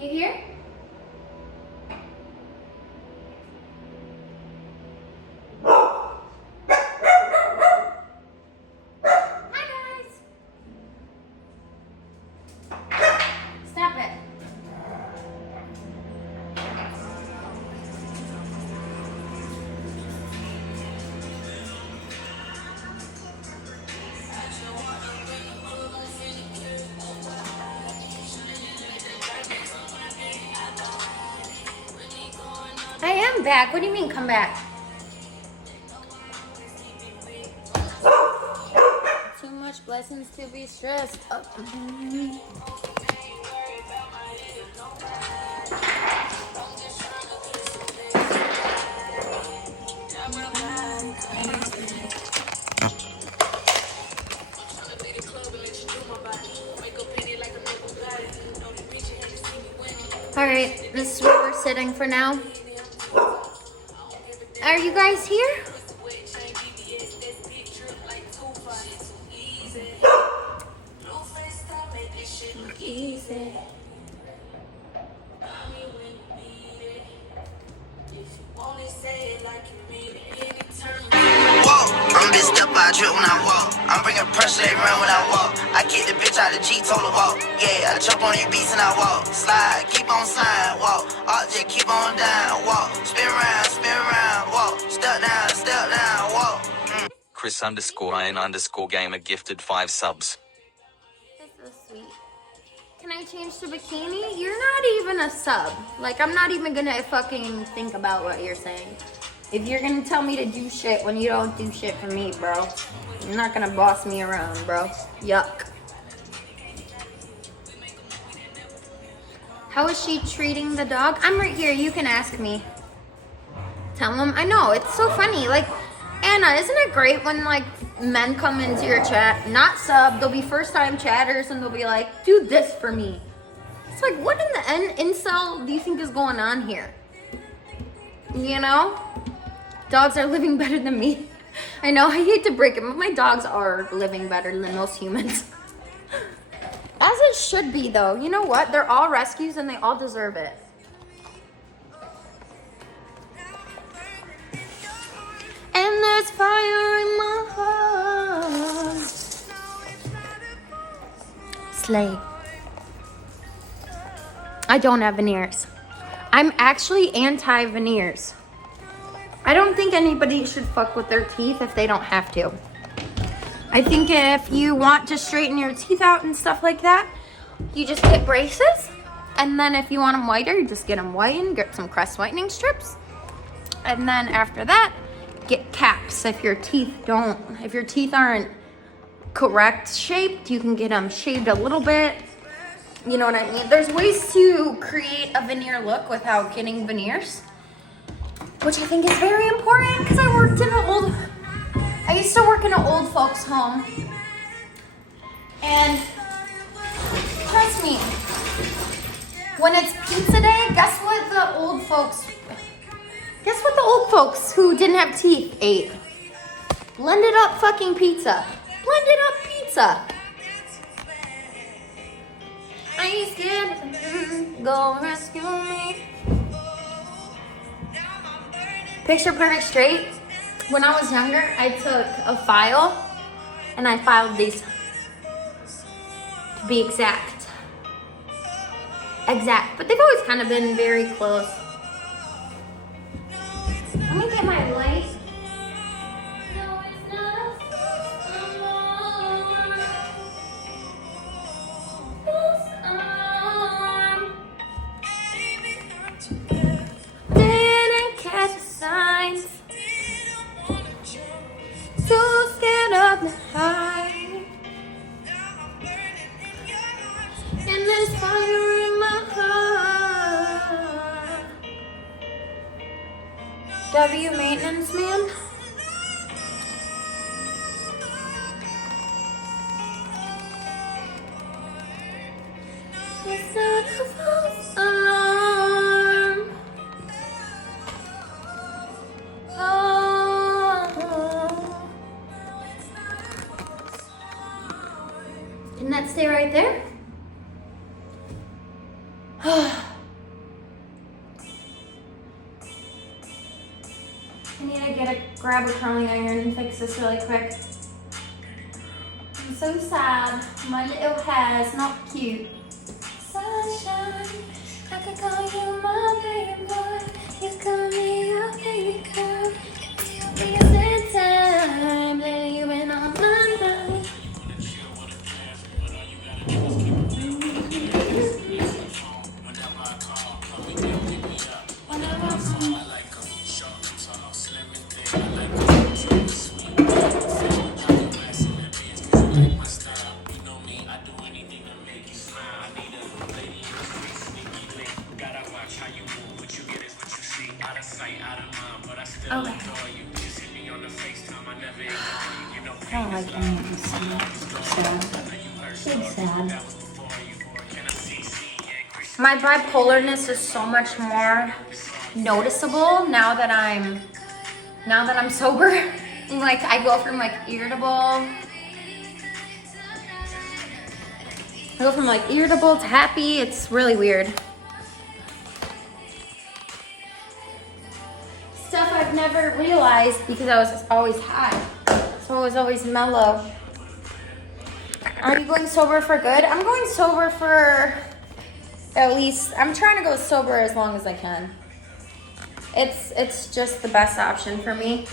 You here? Hi guys. Stop it. I am back. What do you mean come back? Too much blessings to be stressed up. All right, this is where we're sitting for now. Are you guys here? Easy. I'm bitched up, I drip when I walk. I'm bringing pressure, they run when I walk. I kick the bitch out the G, told her walk. Yeah, I jump on these beats and I walk. Slide, keep on slide, walk. Just keep on down, walk. Spin around, walk. Step down, walk. Chris_Ian_gamer gifted 5 subs. That's so sweet. Can I change to bikini? You're not even a sub. Like, I'm not even gonna fucking think about what you're saying. If you're gonna tell me to do shit when you don't do shit for me, bro, you're not gonna boss me around, bro. Yuck. How is she treating the dog? I'm right here. You can ask me. Tell him. I know. It's so funny. Like, Anna, isn't it great when, like, men come into your chat, not sub, they'll be first-time chatters, and they'll be like, do this for me. It's like, what in the incel do you think is going on here? You know? Dogs are living better than me. I know, I hate to break it, but my dogs are living better than most humans. As it should be, though. You know what? They're all rescues, and they all deserve it. And there's fire in my heart. Slay. I don't have veneers. I'm actually anti-veneers. I don't think anybody should fuck with their teeth if they don't have to. I think if you want to straighten your teeth out and stuff like that, you just get braces. And then if you want them whiter, you just get them whitened, get some Crest whitening strips. And then after that, get caps. If your teeth aren't correct shaped, you can get them shaved a little bit. You know what I mean? There's ways to create a veneer look without getting veneers, which I think is very important because I used to work in an old folks home. And trust me, when it's pizza day, guess what the old folks who didn't have teeth ate? Blended up fucking pizza. Blended up pizza. Are you scared? Go rescue me. Picture perfect straight. When I was younger, I took a file and I filed these to be exact. But they've always kind of been very close. Let me get my light. No, it's not a false alarm. Didn't catch the signs. So scared of the height. And there's fire in my heart. W maintenance man. It's not a false alarm. Oh. Can that stay right there? I need to grab a curling iron and fix this really quick. I'm so sad. My little hair is not cute. Sunshine, I could call you my baby boy. You call me your baby girl. It'll be a good time, lately you've been on my mind. Okay. I don't like any of these songs. Sad. Big sad. My bipolarness is so much more noticeable now that I'm sober. Like I go from like irritable to happy. It's really weird. Stuff I've never realized because I was always high. So I was always mellow. Are you going sober for good? I'm going sober for at least, I'm trying to go sober as long as I can. It's just the best option for me.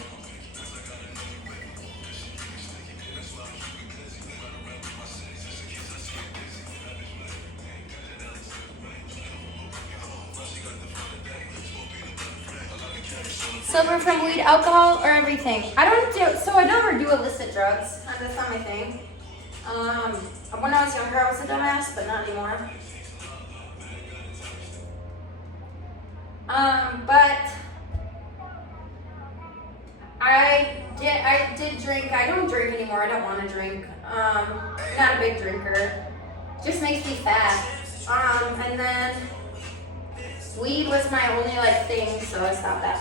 Sober from weed, alcohol, or everything. I never do illicit drugs. That's not my thing. When I was younger, I was a dumbass, but not anymore. But I did drink. I don't drink anymore. I don't want to drink. Not a big drinker. Just makes me fat. And then weed was my only like thing, so I stopped that.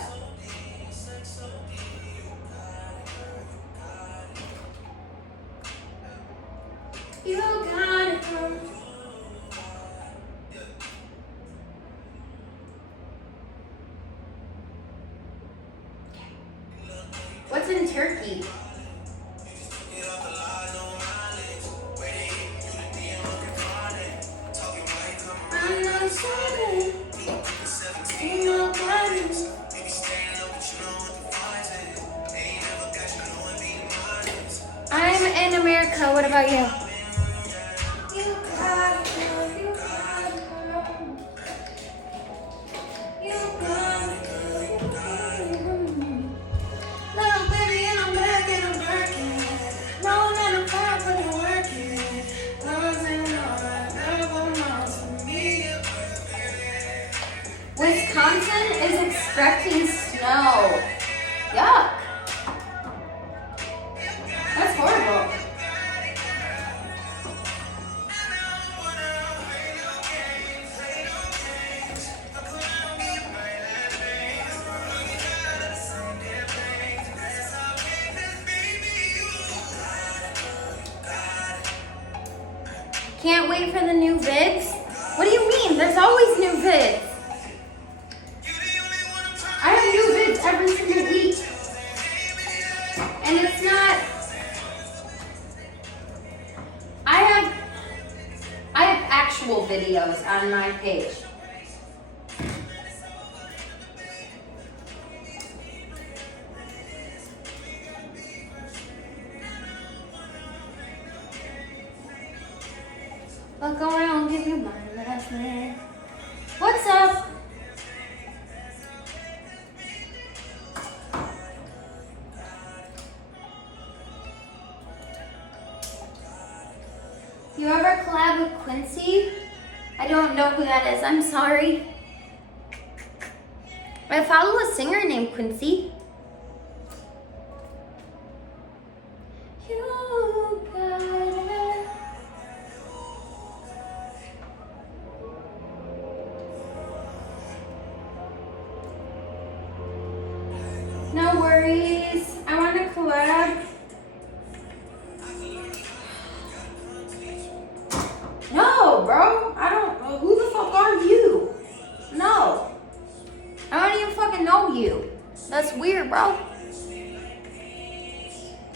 You got it. What's in Turkey? I'm not sorry. You know what? I'm in America. What about you? Wisconsin is expecting snow. Yuck. That's horrible. Can't wait for the new vids? What do you mean? There's always new vids. I have new vids every single week. And it's not... I have actual videos on my page. Look around, give you my last name. What's up? You ever collab with Quincy? I don't know who that is. I'm sorry. I follow a singer named Quincy. You got it. No worries. I want to collab. No, bro. I don't know. Who the fuck are you? No. I don't even fucking know you. That's weird. weird, bro.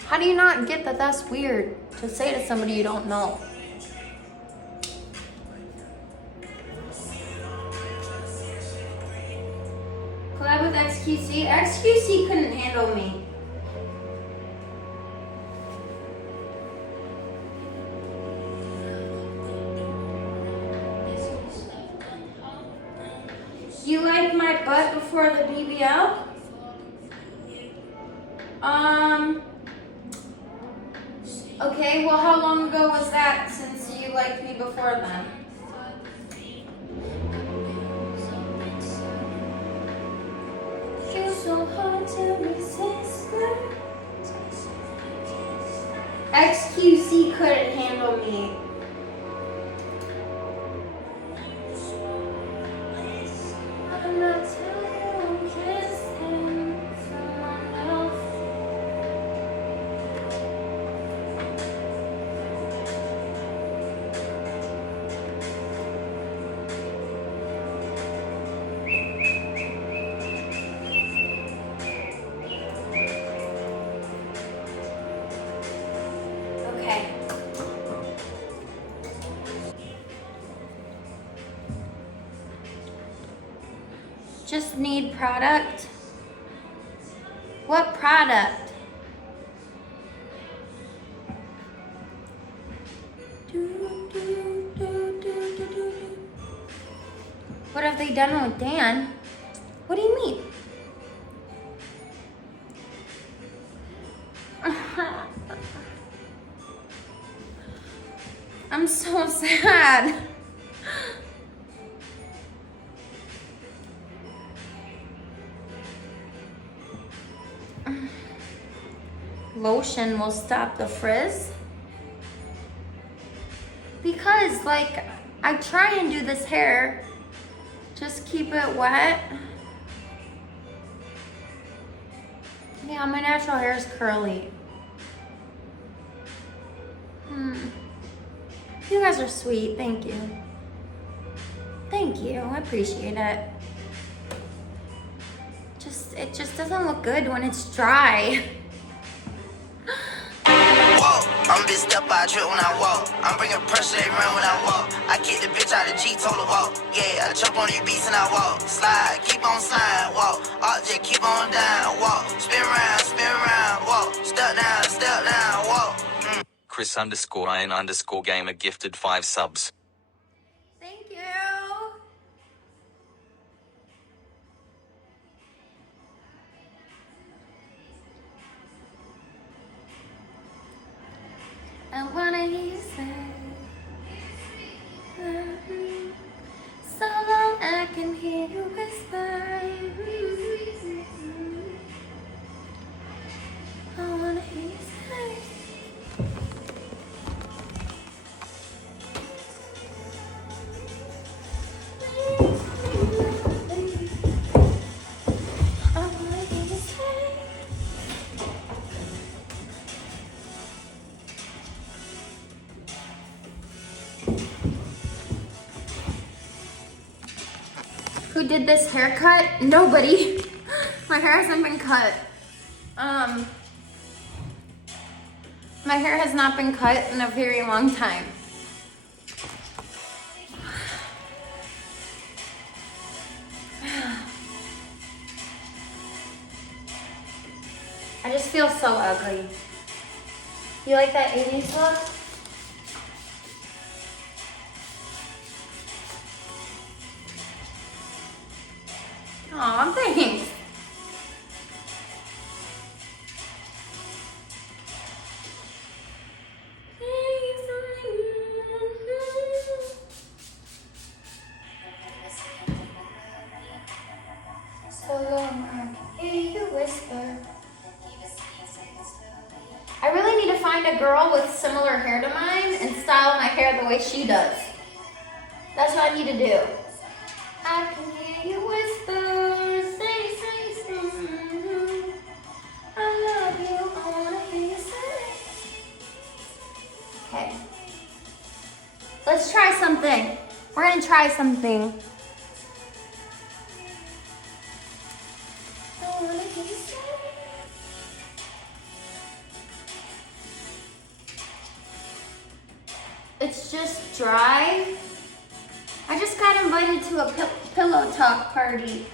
How do you not get that that's weird to say to somebody you don't know? Collab with XQC. XQC couldn't handle me. You like my butt before the BBL? Okay, well, how long ago was that since you liked me before then? Feels so hard to resist. XQC couldn't handle me. I'm not telling you I'm kissing someone else. Okay. Just need product. What product? What have they done with Dan? What do you mean? I'm so sad. Lotion will stop the frizz? Because, like, I try and do this hair, just keep it wet. Yeah, my natural hair is curly. You guys are sweet, thank you. Thank you, I appreciate it. It just doesn't look good when it's dry. Whoa, I'm big step, I drip when I walk. I'm bringing pressure, they run when I walk. I kick the bitch out of G, told her walk. Yeah, I jump on these beats and I walk. Slide, keep on sliding, walk. Object, keep on down, walk. Spin round, walk. Step down, walk. Chris_Ian_gamer gifted 5 subs. Thank you. I wanna hear you say, so long I can hear you whisper. I wanna hear you say. I wanna hear you say. Who did this haircut? Nobody. My hair hasn't been cut. My hair has not been cut in a very long time. I just feel so ugly. You like that 80s look? Aw, thanks. So long I hear you whisper. I really need to find a girl with similar hair to mine and style my hair the way she does. That's what I need to do. I can hear you whisper, say, I love you, I wanna hear you say. Okay. Let's try something. We're gonna try something. I wanna hear you say. It's just dry. I just got invited to a pillow talk party.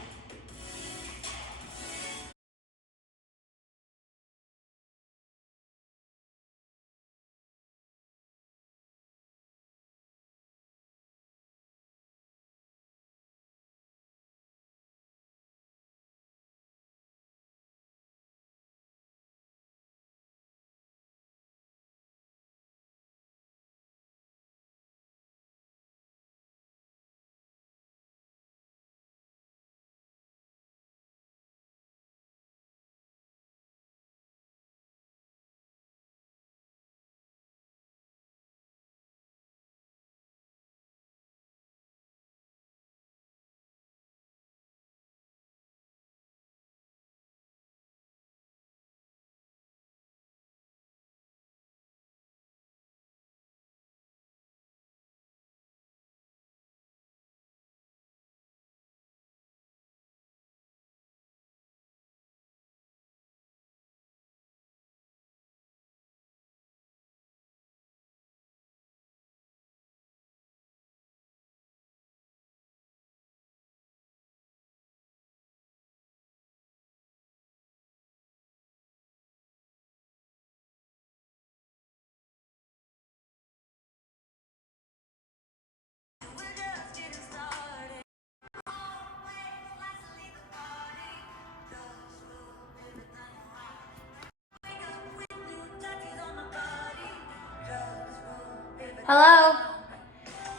Hello?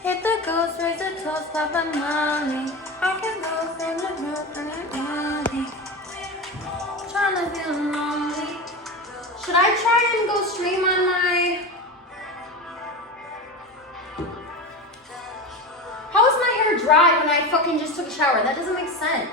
Hit the ghost, raise the toast, pop a molly. I can go from the roof and I'm lonely. Trying to feel lonely. Should I try and go stream on my... How is my hair dry when I fucking just took a shower? That doesn't make sense.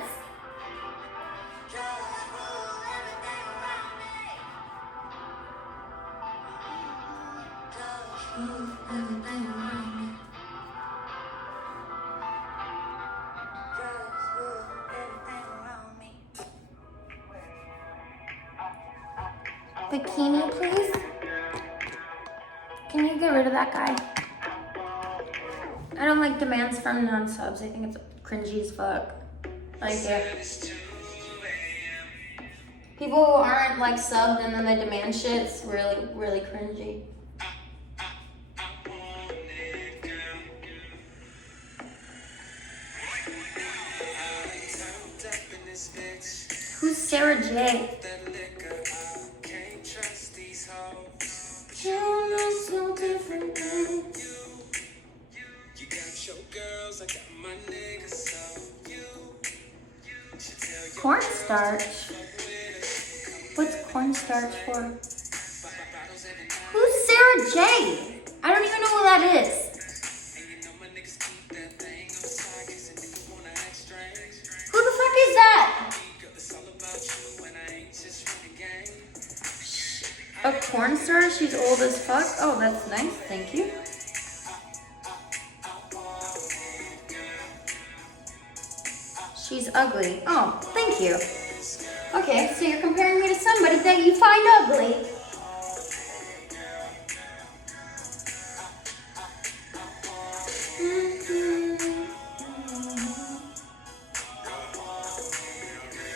Bikini, please? Can you get rid of that guy? I don't like demands from non-subs. I think it's cringy as fuck. Like, yeah. People who aren't like subbed and then they demand shit's really, really cringy. Who's Sarah J? So different than you got your girls, I got my niggas, so you cornstarch? What's cornstarch for? Who's Sarah J? I don't even know who that is. Who the fuck is that? A cornstarch? She's old as fuck? Oh, that's nice. Thank you. She's ugly. Oh, thank you. Okay, so you're comparing me to somebody that you find ugly.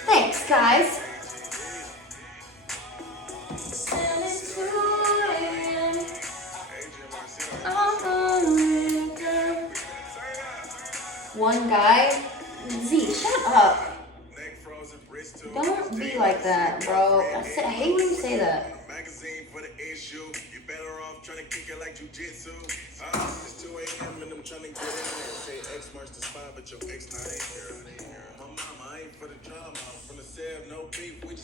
Thanks, guys. One guy? Z, shut up. Don't be like that, bro. I hate when you say that.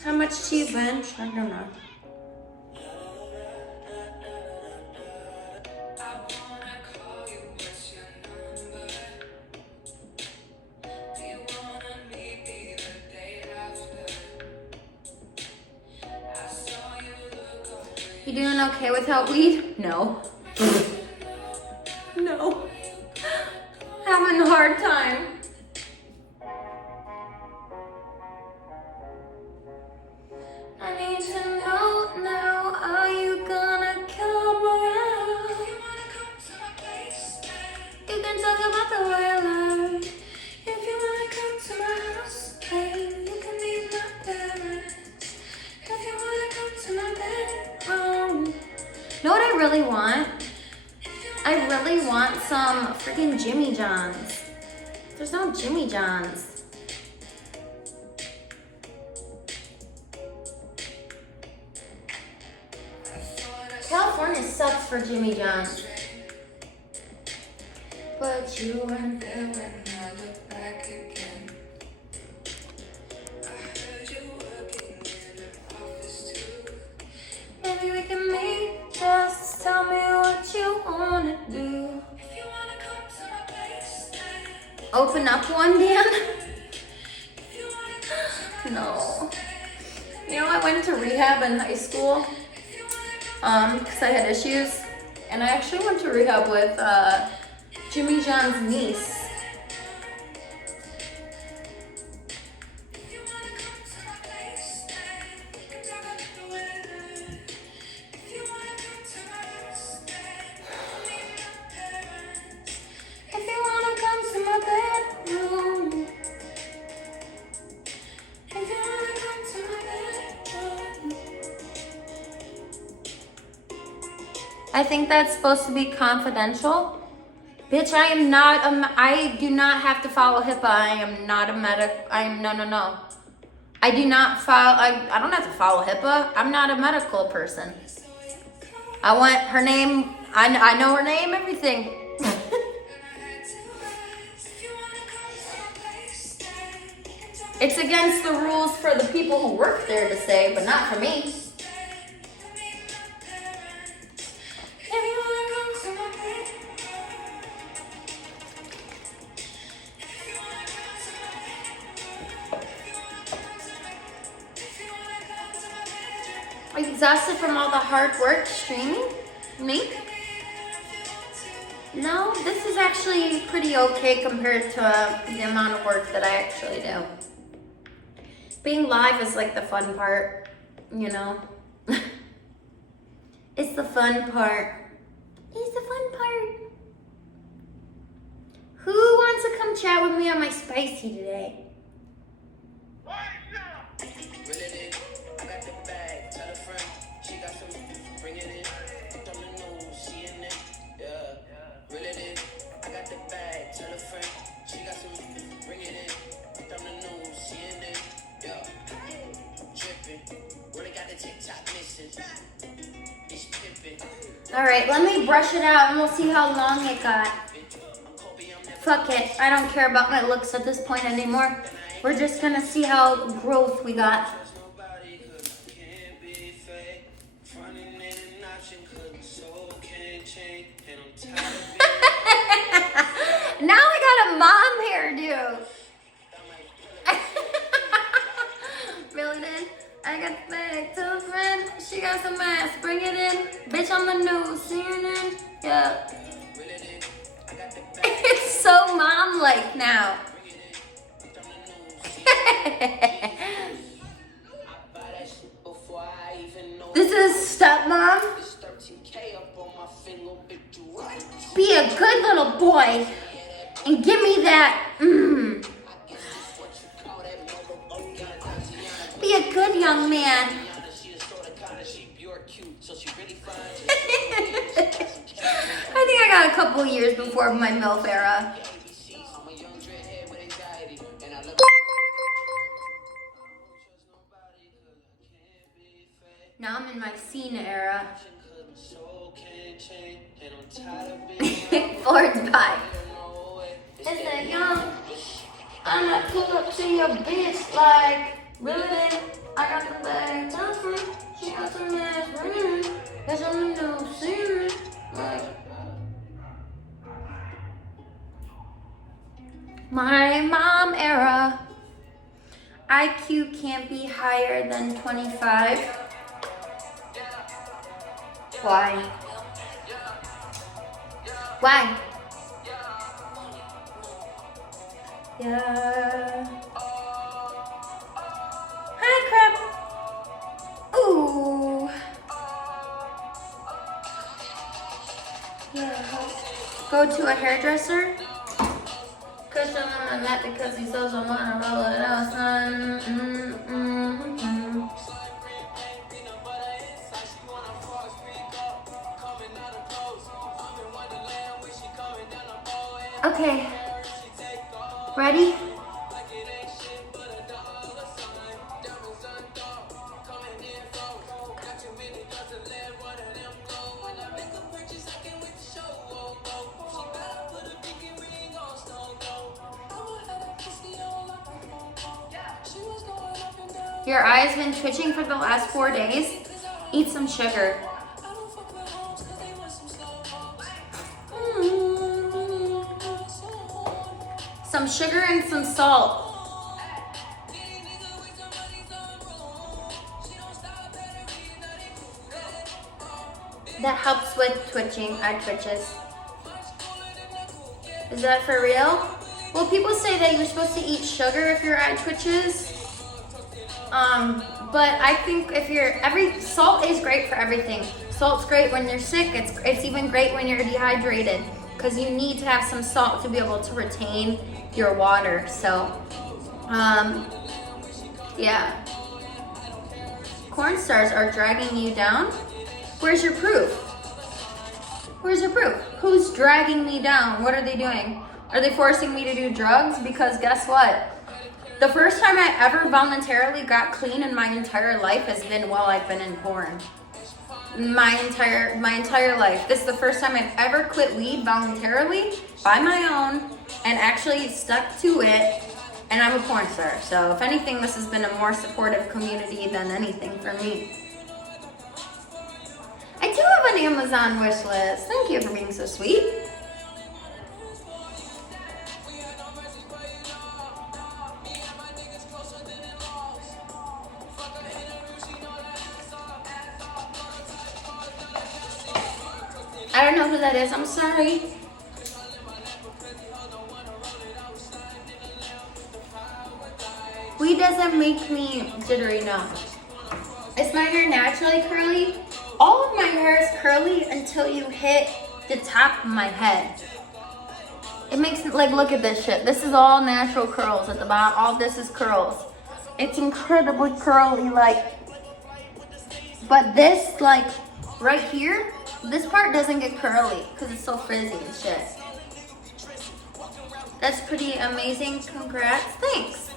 How much cheese bench? I don't know. You doing okay without weed? No. No. Having a hard time. I need to know now, are you gonna come around? what I really want? I really want some freaking Jimmy John's. There's no Jimmy John's. California sucks for Jimmy John's. But you weren't there when I look back again. I heard you working in the office too. Maybe we can meet, just tell me what you wanna do. If you wanna come to my place, open up one, Dan? No. You know, I went to rehab in high school, because I had issues. And I actually went to rehab with, Jimmy John's niece. I think that's supposed to be confidential. Bitch, I am not I do not have to follow HIPAA. I am not a no. I do not follow, I don't have to follow HIPAA. I'm not a medical person. I want her name, I know her name, everything. It's against the rules for the people who work there to say, but not for me. Exhausted from all the hard work streaming? Me? No, this is actually pretty okay compared to the amount of work that I actually do. Being live is like the fun part, you know? It's the fun part. It's the fun part. Who wants to come chat with me on my spicy today? All right, let me brush it out and we'll see how long it got. Fuck it, I don't care about my looks at this point anymore. We're just gonna see how growth we got. Now I got a mom hairdo. Really did? I got the bag, tell a friend, she got some ass, bring it in. Bitch on the news, CNN, yeah. It's so mom-like now. This is stepmom. Be a good little boy and give me that, Be a good young man. I think I got a couple years before my MILF era. Now I'm in my Cena era. Ford's pie. It's that young. I'm not pull up to your bitch like. Really? I got the bag, tell her, she got some ass, that's on the new series, like. My mom era. IQ can't be higher than 25. Why? Why? Yeah. Hi, crap. Ooh. Yeah. Go to a hairdresser. Cause I'm mad because he says I wanna roll it out, son. Okay. Ready? Your eye's been twitching for the last 4 days? Eat some sugar. Some sugar and some salt. That helps with twitching, eye twitches. Is that for real? Well, people say that you're supposed to eat sugar if your eye twitches. But I think if salt is great for everything. Salt's great when you're sick. It's even great when you're dehydrated because you need to have some salt to be able to retain your water. So, yeah. Corn stars are dragging you down. Where's your proof? Where's your proof? Who's dragging me down? What are they doing? Are they forcing me to do drugs? Because guess what? The first time I ever voluntarily got clean in my entire life has been while I've been in porn. My entire life. This is the first time I've ever quit weed voluntarily by my own and actually stuck to it. And I'm a porn star. So if anything, this has been a more supportive community than anything for me. I do have an Amazon wish list. Thank you for being so sweet. I don't know who that is. I'm sorry. Weed doesn't make me jittery, no. Is my hair naturally curly? All of my hair is curly until you hit the top of my head. It makes it like, look at this shit. This is all natural curls at the bottom. All this is curls. It's incredibly curly, like, but this, like, right here, this part doesn't get curly because it's so frizzy and shit. That's pretty amazing. Congrats. Thanks.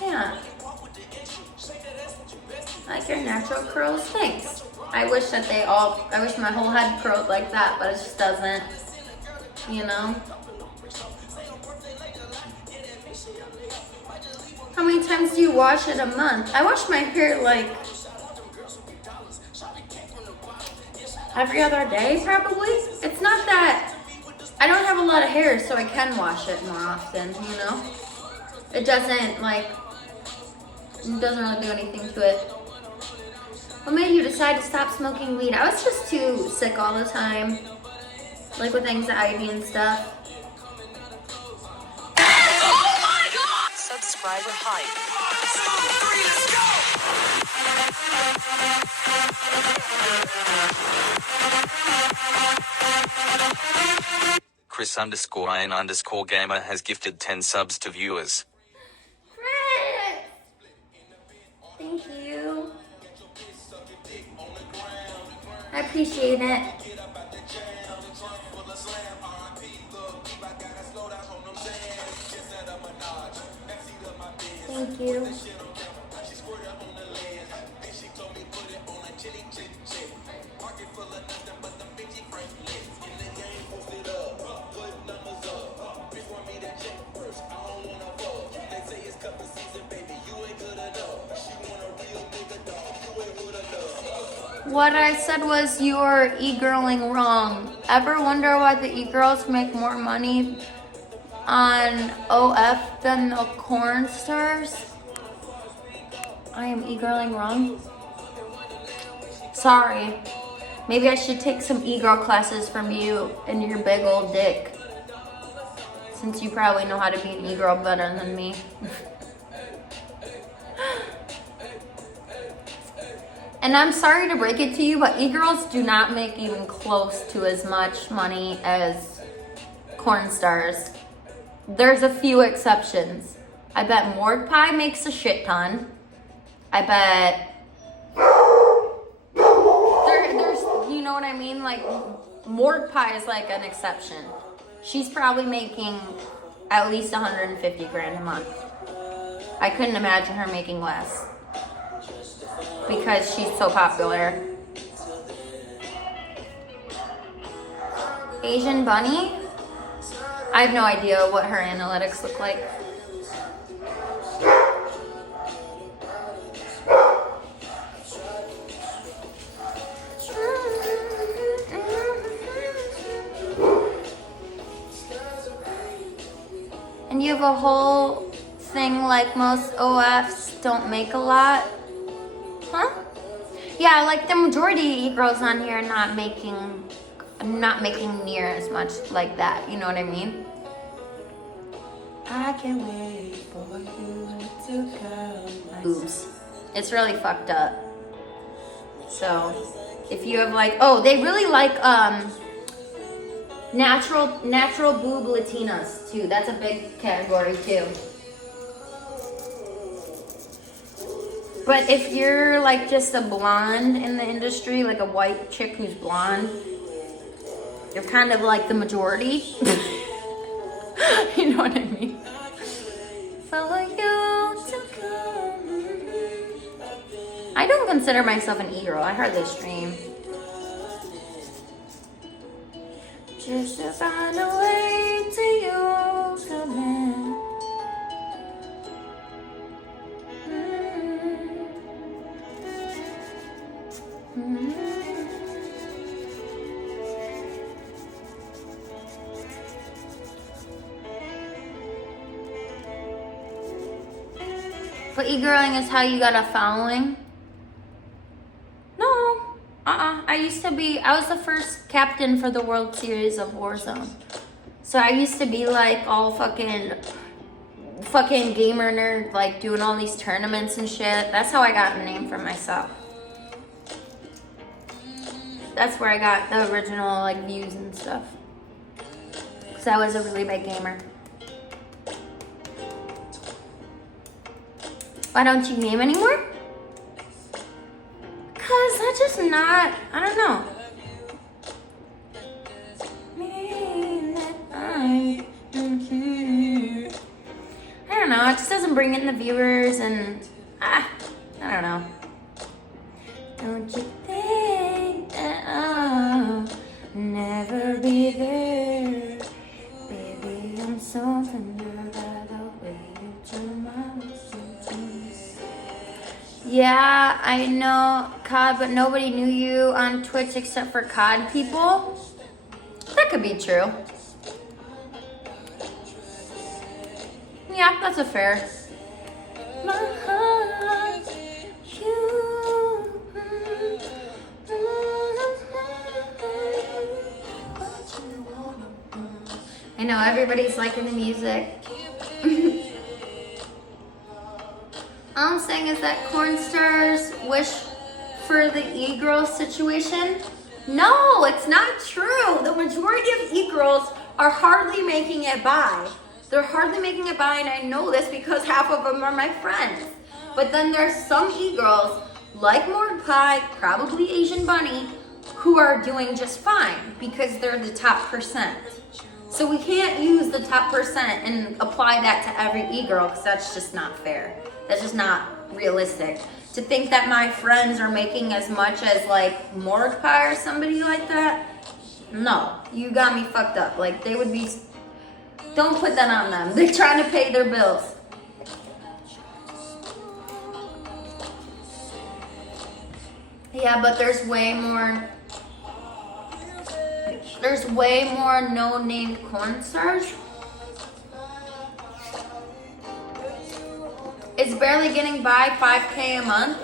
Yeah. I like your natural curls. Thanks. I wish my whole head curled like that, but it just doesn't, you know? How many times do you wash it a month? I wash my hair like every other day, probably. It's not that, I don't have a lot of hair, so I can wash it more often, you know? It doesn't really do anything to it. What made you decide to stop smoking weed? I was just too sick all the time, like with anxiety and stuff. Oh my God! Subscriber hype. Chris_IN_gamer has gifted 10 subs to viewers. Chris! Thank you. I appreciate it. Thank you. What I said was you're e-girling wrong. Ever wonder why the e-girls make more money on OF than the corn stars? I am e-girling wrong. Sorry. Maybe I should take some e-girl classes from you and your big old dick. Since you probably know how to be an e-girl better than me. And I'm sorry to break it to you, but e-girls do not make even close to as much money as corn stars. There's a few exceptions. I bet Morg Pie makes a shit ton. I bet there's, you know what I mean? Like, Morg Pie is like an exception. She's probably making at least 150 grand a month. I couldn't imagine her making less because she's so popular. Asian Bunny? I have no idea what her analytics look like. And you have a whole thing like most OFs don't make a lot. Huh? Yeah, like the majority of girls on here not making near as much like that. You know what I mean? I can't wait for you to come. Oops. It's really fucked up. So if you have like, oh, they really like natural boob Latinas too. That's a big category too. But if you're like just a blonde in the industry, like a white chick who's blonde, you're kind of like the majority. You know what I mean? For you to come. I don't consider myself an e-girl. I hardly stream. Just to find a way to you, come in. But e-girling is how you got a following? No. I was the first captain for the World Series of Warzone. So I used to be like all fucking gamer nerd, like doing all these tournaments and shit. That's how I got a name for myself. That's where I got the original like views and stuff. Cause I was a really big gamer. Why don't you game anymore? Cause that's just not, I don't know. I don't know, it just doesn't bring in the viewers and I don't know. Don't you think that I'll never be there? Baby, I'm so familiar by the way you do my sentences. Yeah, I know COD, but nobody knew you on Twitch except for COD people. That could be true. Yeah, that's a fair. My heart, you. I know everybody's liking the music. All I'm saying is that corn stars wish for the e-girl situation. No, it's not true. The majority of e-girls are hardly making it by. They're hardly making it by, and I know this because half of them are my friends. But then there's some e-girls, like Morg Pie, probably Asian Bunny, who are doing just fine because they're the top percent. So we can't use the top percent and apply that to every e-girl because that's just not fair. That's just not realistic. To think that my friends are making as much as like Morg Pie or somebody like that, no, you got me fucked up. Like they would be, don't put that on them. They're trying to pay their bills. Yeah, but there's way more no-name corn stars. It's barely getting by 5K a month.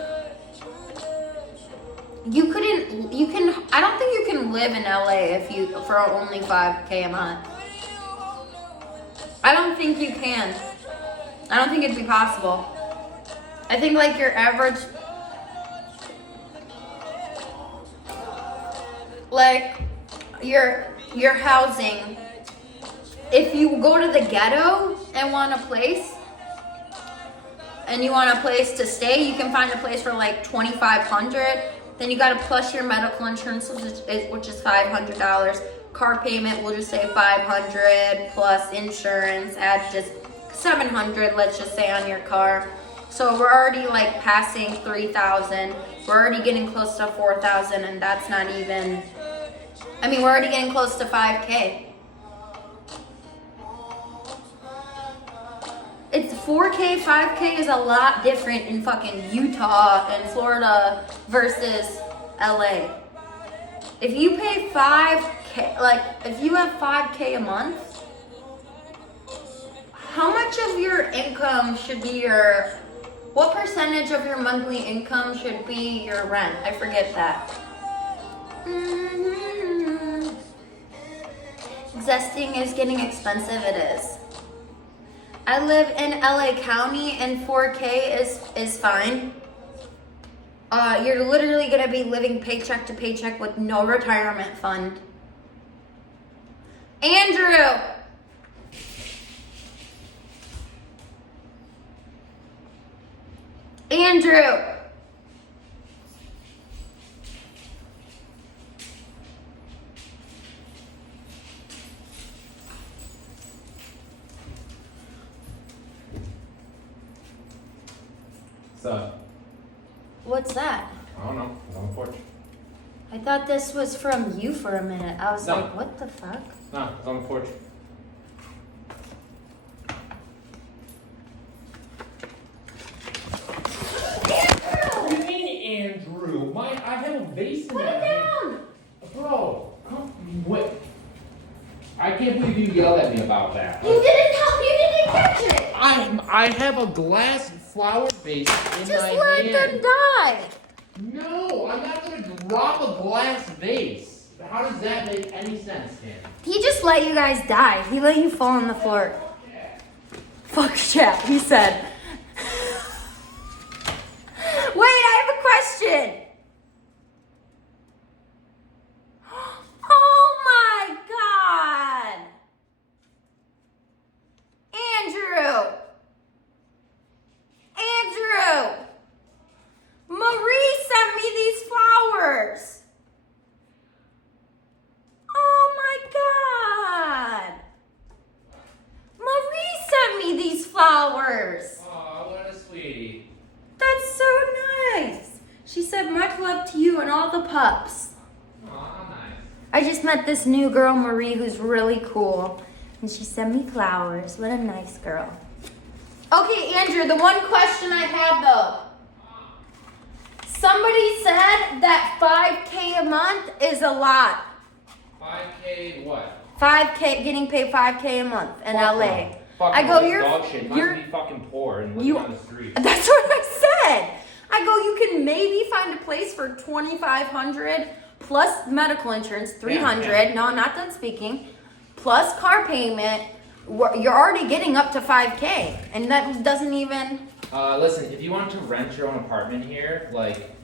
I don't think you can live in LA for only 5K a month. I don't think you can. I don't think it'd be possible. I think like your average, like your housing, if you go to the ghetto and want a place, and you want a place to stay, you can find a place for like $2,500. Then you gotta plus your medical insurance, which is $500. car payment, we'll just say 500 plus insurance, add just 700, let's just say, on your car. So we're already like passing 3,000. We're already getting close to 4,000, and that's not even, I mean, we're already getting close to 5K. It's 4K, 5K is a lot different in fucking Utah and Florida versus LA. If you pay 5K, like if you have 5K a month, how much of your income should be what percentage of your monthly income should be your rent? I forget that. Zesting is getting expensive, it is. I live in LA County and 4K is fine. You're literally gonna be living paycheck to paycheck with no retirement fund. Andrew! Andrew! So, What's that? I don't know. It's on the porch. I thought this was from you for a minute. I was No. like, what the fuck? No, it's on the porch. What do you mean, Andrew? I have a vase in Put it down! Bro, come, wait. I can't believe you yelled at me about that. You didn't catch it! I have a glass flower vase in Just my let hand. them die! No, I'm not gonna drop a glass vase. How does that make any sense, Tim? He just let you guys die. He let you fall on the floor. Fuck chat, he said. Wait, I have a question. Oh my god. Andrew. Marie sent me these flowers. Oh my god. Marie sent me these flowers. Oh, what a sweetie. That's so nice. She said, much love to you and all the pups. Oh, nice. I just met this new girl, Marie, who's really cool. And she sent me flowers. What a nice girl. Okay, Andrew, the one question I had though. Somebody said that 5K a month is a lot. 5K what? 5K, getting paid 5K a month in LA. Fuck I go, no, you're, dog shit. you're, Must be fucking poor and living you, on the street. that's what I said. I go, you can maybe find a place for $2,500 plus medical insurance, $300. Yeah. No, I'm not done speaking. Plus car payment. You're already getting up to 5K, and that doesn't even. Listen, if you want to rent your own apartment here, like,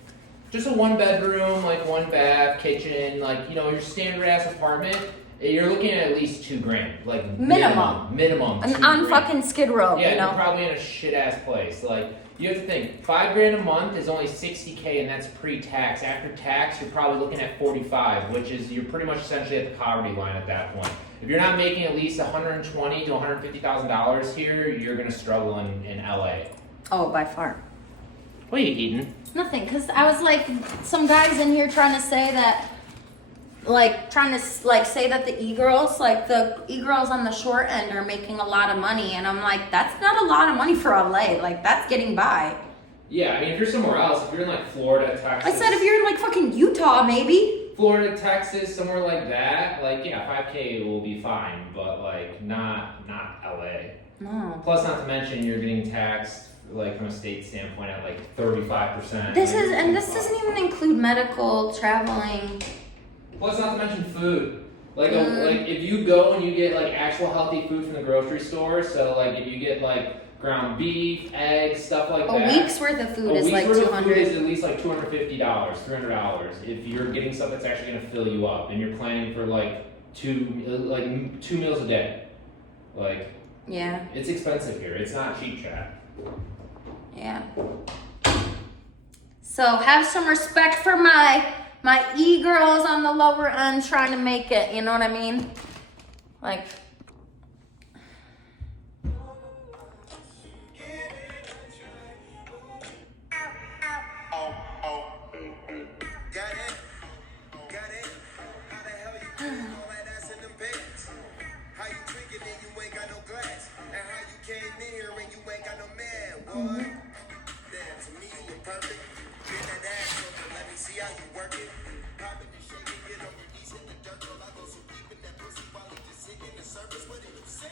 just a 1-bedroom, like 1 bath, kitchen, like, you know, your standard ass apartment, you're looking at least $2,000, like Minimum. Minimum. On $2,000. fucking Skid Row, Yeah, you know? you're probably in a shit ass place. Like, you have to think, $5,000 a month is only $60K, and that's pre-tax. After tax, you're probably looking at 45, which is you're pretty much essentially at the poverty line at that point. If you're not making at least $120,000 to $150,000 here, you're gonna struggle in LA. Oh, by far. What are you eating? Nothing, because I was like, some guys in here trying to say that, like, say that the e-girls, like, the e-girls on the short end are making a lot of money, and I'm like, that's not a lot of money for LA, like, that's getting by. Yeah, I mean, if you're somewhere else, if you're in like Florida, Texas. I said if you're in, like, fucking Utah, maybe. Florida, Texas, somewhere like that, like, yeah, 5K will be fine, but like, not LA. No. Plus, not to mention, you're getting taxed, like, from a state standpoint at like 35%. This doesn't even include medical, traveling. Plus, not to mention food. Like, like if you go and you get like actual healthy food from the grocery store, so like if you get like ground beef, eggs, stuff like that. A week's worth of food is like $200. Food is $200. at least like $250, $300 if you're getting stuff that's actually going to fill you up and you're planning for like two meals a day. Like, Yeah, it's expensive here. It's not cheap, chat. yeah. So have some respect for my My e-girls on the lower end trying to make it, you know what I mean? Like,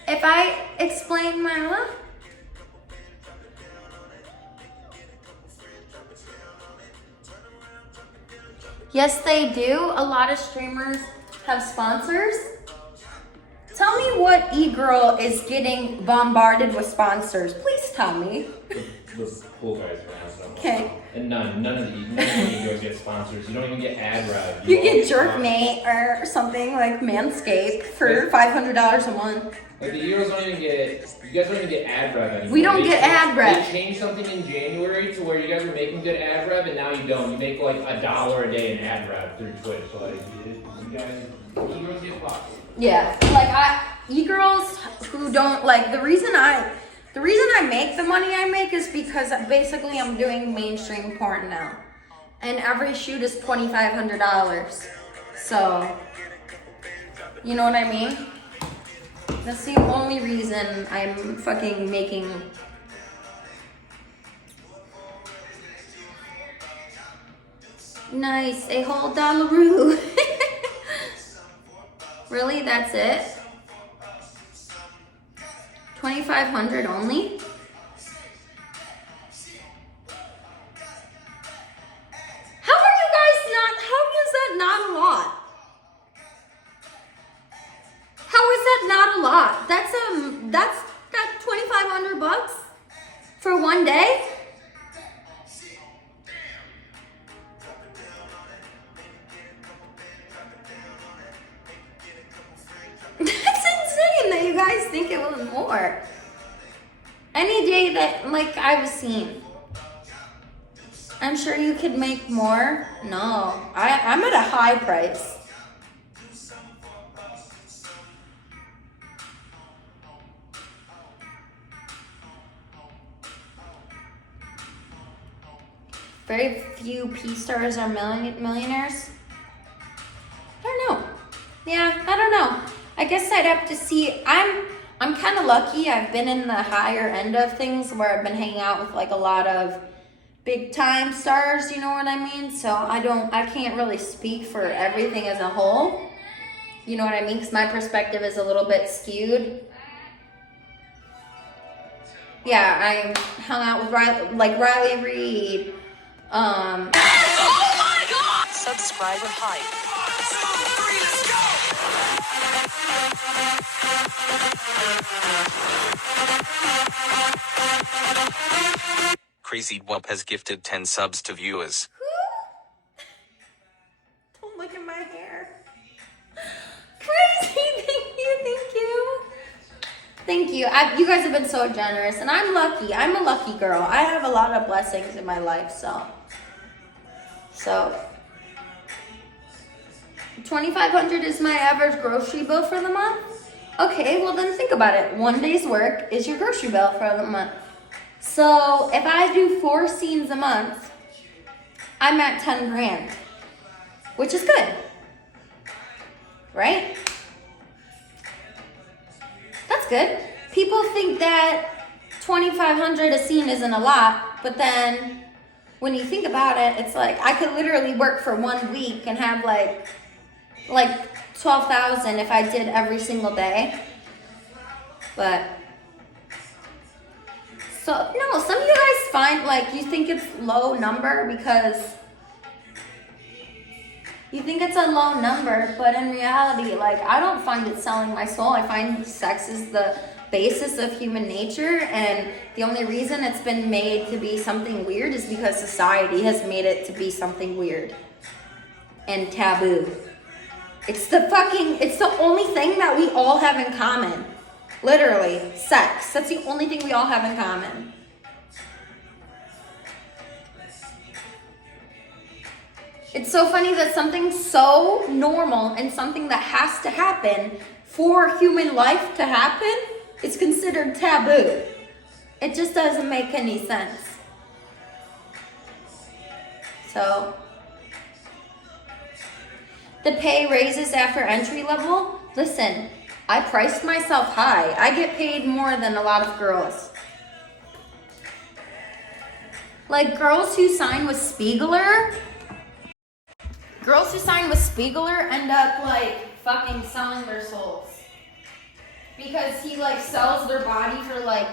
if I explain my life, yes, they do. A lot of streamers have sponsors. Tell me what e-girl is getting bombarded with sponsors. Please tell me. The cool guys around stuff. Okay. And none of the e-girls get sponsors. You don't even get ad rev. You get Jerkmate or something like Manscaped for $500 a month. Like the e-girls don't even get. You guys don't even get ad rev anymore. We don't get ad rev. They changed something in January to where you guys were making good ad rev, and now you don't. You make like $1 a day in ad rev through Twitch. So like, you guys, e-girls get fucked. Yeah, like e-girls who don't like the reason I make the money I make is because basically I'm doing mainstream porn now, and every shoot is $2,500. So, you know what I mean? That's the only reason I'm fucking making. Nice, a whole dollaroo. Really, that's it? 2,500 only? How are you guys not, how is that not a lot? How is that not a lot? That's got 2,500 bucks for one day? That's insane that you guys think it was more. Any day that, like, I've seen. I'm sure you could make more. No, I'm at a high price. Very few P-stars are millionaires. I don't know. Yeah, I don't know. I guess I'd have to see. I'm kind of lucky. I've been in the higher end of things where I've been hanging out with like a lot of big time stars, you know what I mean? So I can't really speak for everything as a whole. You know what I mean? Because my perspective is a little bit skewed. Yeah, I hung out with Riley Reid. Oh my God! Subscriber hype. Crazy Wop has gifted 10 subs to viewers. Don't look at my hair. Crazy, thank you. Thank you. You guys have been so generous, and I'm lucky. I'm a lucky girl. I have a lot of blessings in my life, so 2,500 is my average grocery bill for the month. Okay, well then think about it. One day's work is your grocery bill for the month. So if I do 4 scenes a month, I'm at 10 grand, which is good, right? That's good. People think that 2,500 a scene isn't a lot, but then when you think about it, it's like I could literally work for 1 week and have like 12,000 if I did every single day. But so no, some of you guys find like you think it's low number because you think it's a low number, but in reality, like I don't find it selling my soul. I find sex is the basis of human nature, and the only reason it's been made to be something weird is because society has made it to be something weird and taboo. It's the only thing that we all have in common. Literally, sex. That's the only thing we all have in common. It's so funny that something so normal and something that has to happen for human life to happen is considered taboo. It just doesn't make any sense. So, the pay raises after entry level. Listen, I priced myself high. I get paid more than a lot of girls. Like girls who sign with Spiegler. Girls who sign with Spiegler end up like fucking selling their souls. Because he like sells their body for like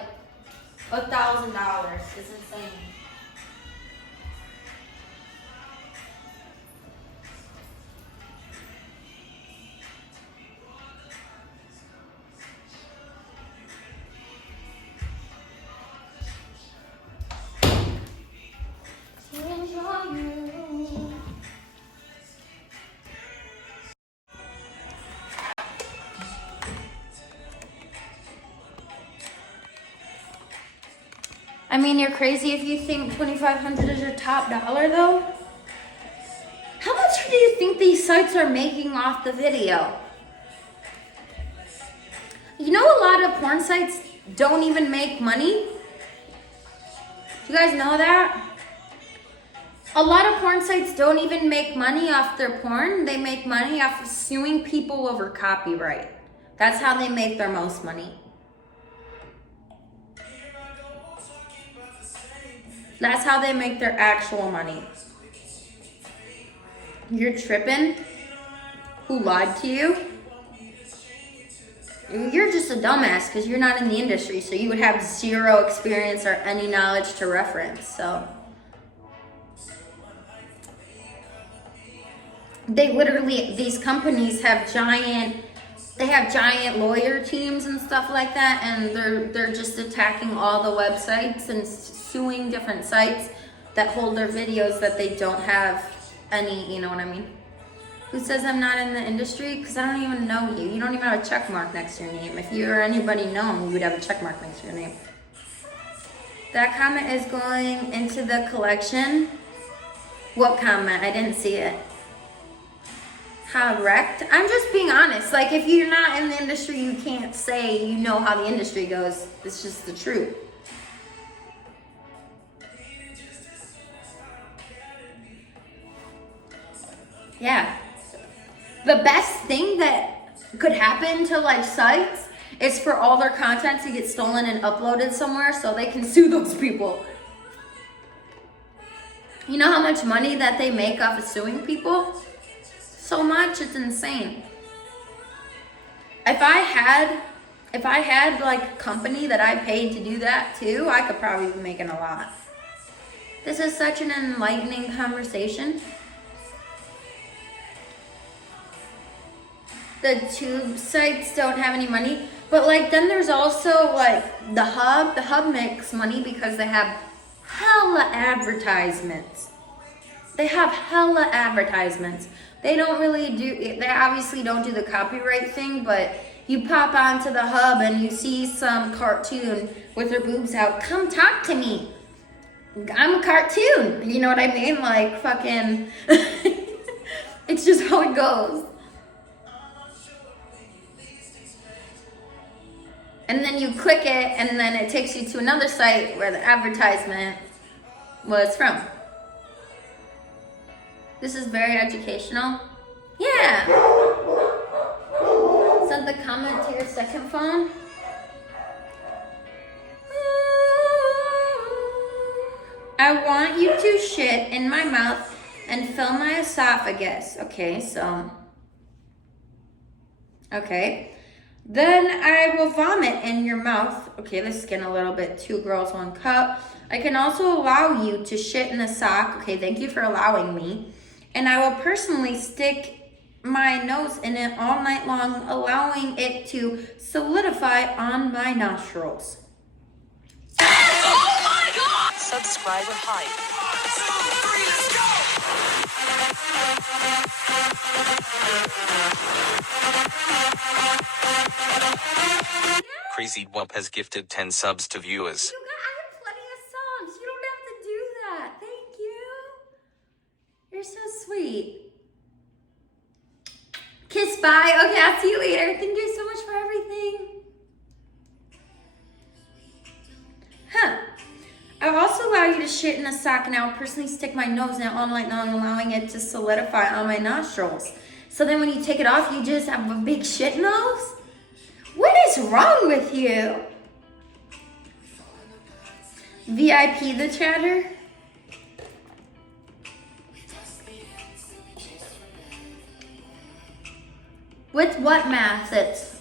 $1,000. It's insane. I mean, you're crazy if you think $2,500 is your top dollar, though. How much do you think these sites are making off the video? You know, a lot of porn sites don't even make money. You guys know that? A lot of porn sites don't even make money off their porn. They make money off of suing people over copyright. That's how they make their most money. That's how they make their actual money. You're tripping? Who lied to you? You're just a dumbass because you're not in the industry, so you would have zero experience or any knowledge to reference. So they literally, these companies have giant lawyer teams and stuff like that, and they're just attacking all the websites and suing different sites that hold their videos that they don't have any, you know what I mean? Who says I'm not in the industry? Because I don't even know you. You don't even have a check mark next to your name. If you were anybody known, you would have a check mark next to your name. That comment is going into the collection. What comment? I didn't see it. How wrecked? I'm just being honest. Like, if you're not in the industry, you can't say you know how the industry goes. It's just the truth. Yeah. The best thing that could happen to like sites is for all their content to get stolen and uploaded somewhere so they can sue those people. You know how much money that they make off of suing people? So much, it's insane. If I had like a company that I paid to do that too, I could probably be making a lot. This is such an enlightening conversation. The tube sites don't have any money, but like then there's also like the hub. The hub makes money because they have hella advertisements. They have hella advertisements. They don't really do, they obviously don't do the copyright thing, but you pop onto the hub and you see some cartoon with her boobs out. Come talk to me. I'm a cartoon. You know what I mean? Like fucking, it's just how it goes. And then you click it, and then it takes you to another site where the advertisement was from. This is very educational. Yeah. Send the comment to your second phone. I want you to shit in my mouth and fill my esophagus. Okay, so. Okay. Then I will vomit in your mouth. Okay, this is getting a little bit 2 girls, 1 cup. I can also allow you to shit in a sock. Okay, thank you for allowing me. And I will personally stick my nose in it all night long, allowing it to solidify on my nostrils. Oh my God! Subscriber hype. Crazy Wop has gifted 10 subs to viewers. I have plenty of songs. You don't have to do that. Thank you. You're so sweet. Kiss, bye. Okay, I'll see you later. Thank you so much for everything. Huh. I'll also allow you to shit in a sock, and I will personally stick my nose out all night long, allowing it to solidify on my nostrils. So then when you take it off, you just have a big shit nose? What is wrong with you? VIP the chatter? With what math? It's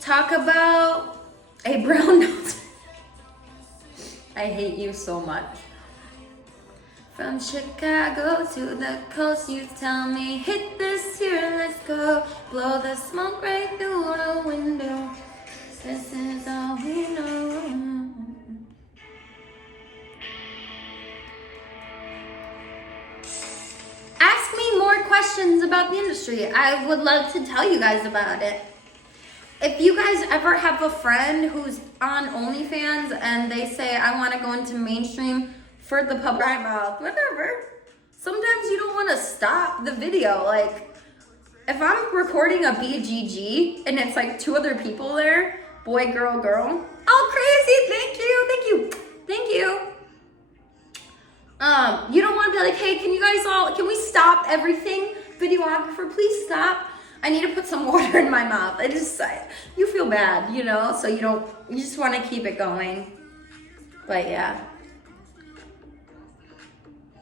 talk about a brown nose. I hate you so much. From Chicago to the coast, you tell me, hit this here, let's go. Blow the smoke right through the window. This is all we know. Ask me more questions about the industry. I would love to tell you guys about it. If you guys ever have a friend who's on OnlyFans and they say, I want to go into mainstream for the public mouth, whatever. Sometimes you don't want to stop the video. Like, if I'm recording a BGG and it's like 2 other people there, boy, girl, girl. Oh, crazy, thank you. You don't want to be like, hey, can we stop everything? Videographer, please stop. I need to put some water in my mouth. You feel bad, you know? So you just want to keep it going. But yeah.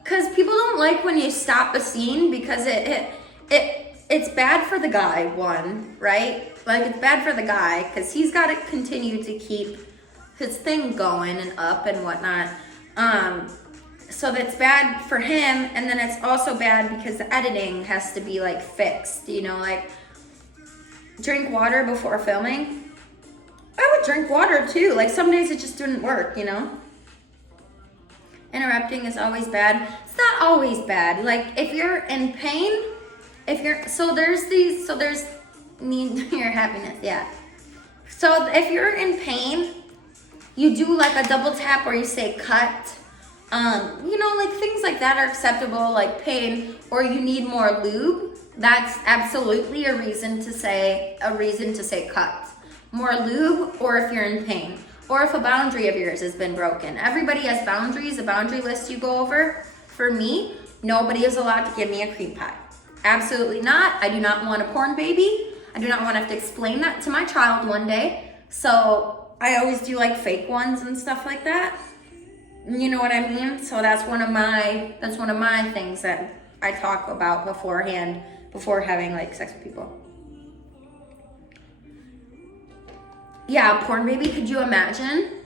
Because people don't like when you stop a scene because it's bad for the guy, one, right? Like, it's bad for the guy because he's got to continue to keep his thing going and up and whatnot. So that's bad for him, and then it's also bad because the editing has to be like fixed, you know, like drink water before filming. I would drink water too. Like, some days it just didn't work, you know? Interrupting is always bad. It's not always bad. Like, if you're in pain, there's need your happiness, yeah. So if you're in pain, you do like a double tap or you say cut. You know, like things like that are acceptable, like pain, or you need more lube. That's absolutely a reason to say cut. More lube, or if you're in pain, or if a boundary of yours has been broken. Everybody has boundaries, a boundary list you go over. For me, nobody is allowed to give me a cream pie. Absolutely not. I do not want a porn baby. I do not want to have to explain that to my child one day. So I always do like fake ones and stuff like that. You know what I mean? So that's one of my things that I talk about beforehand, before having like sex with people. Yeah, porn baby, could you imagine?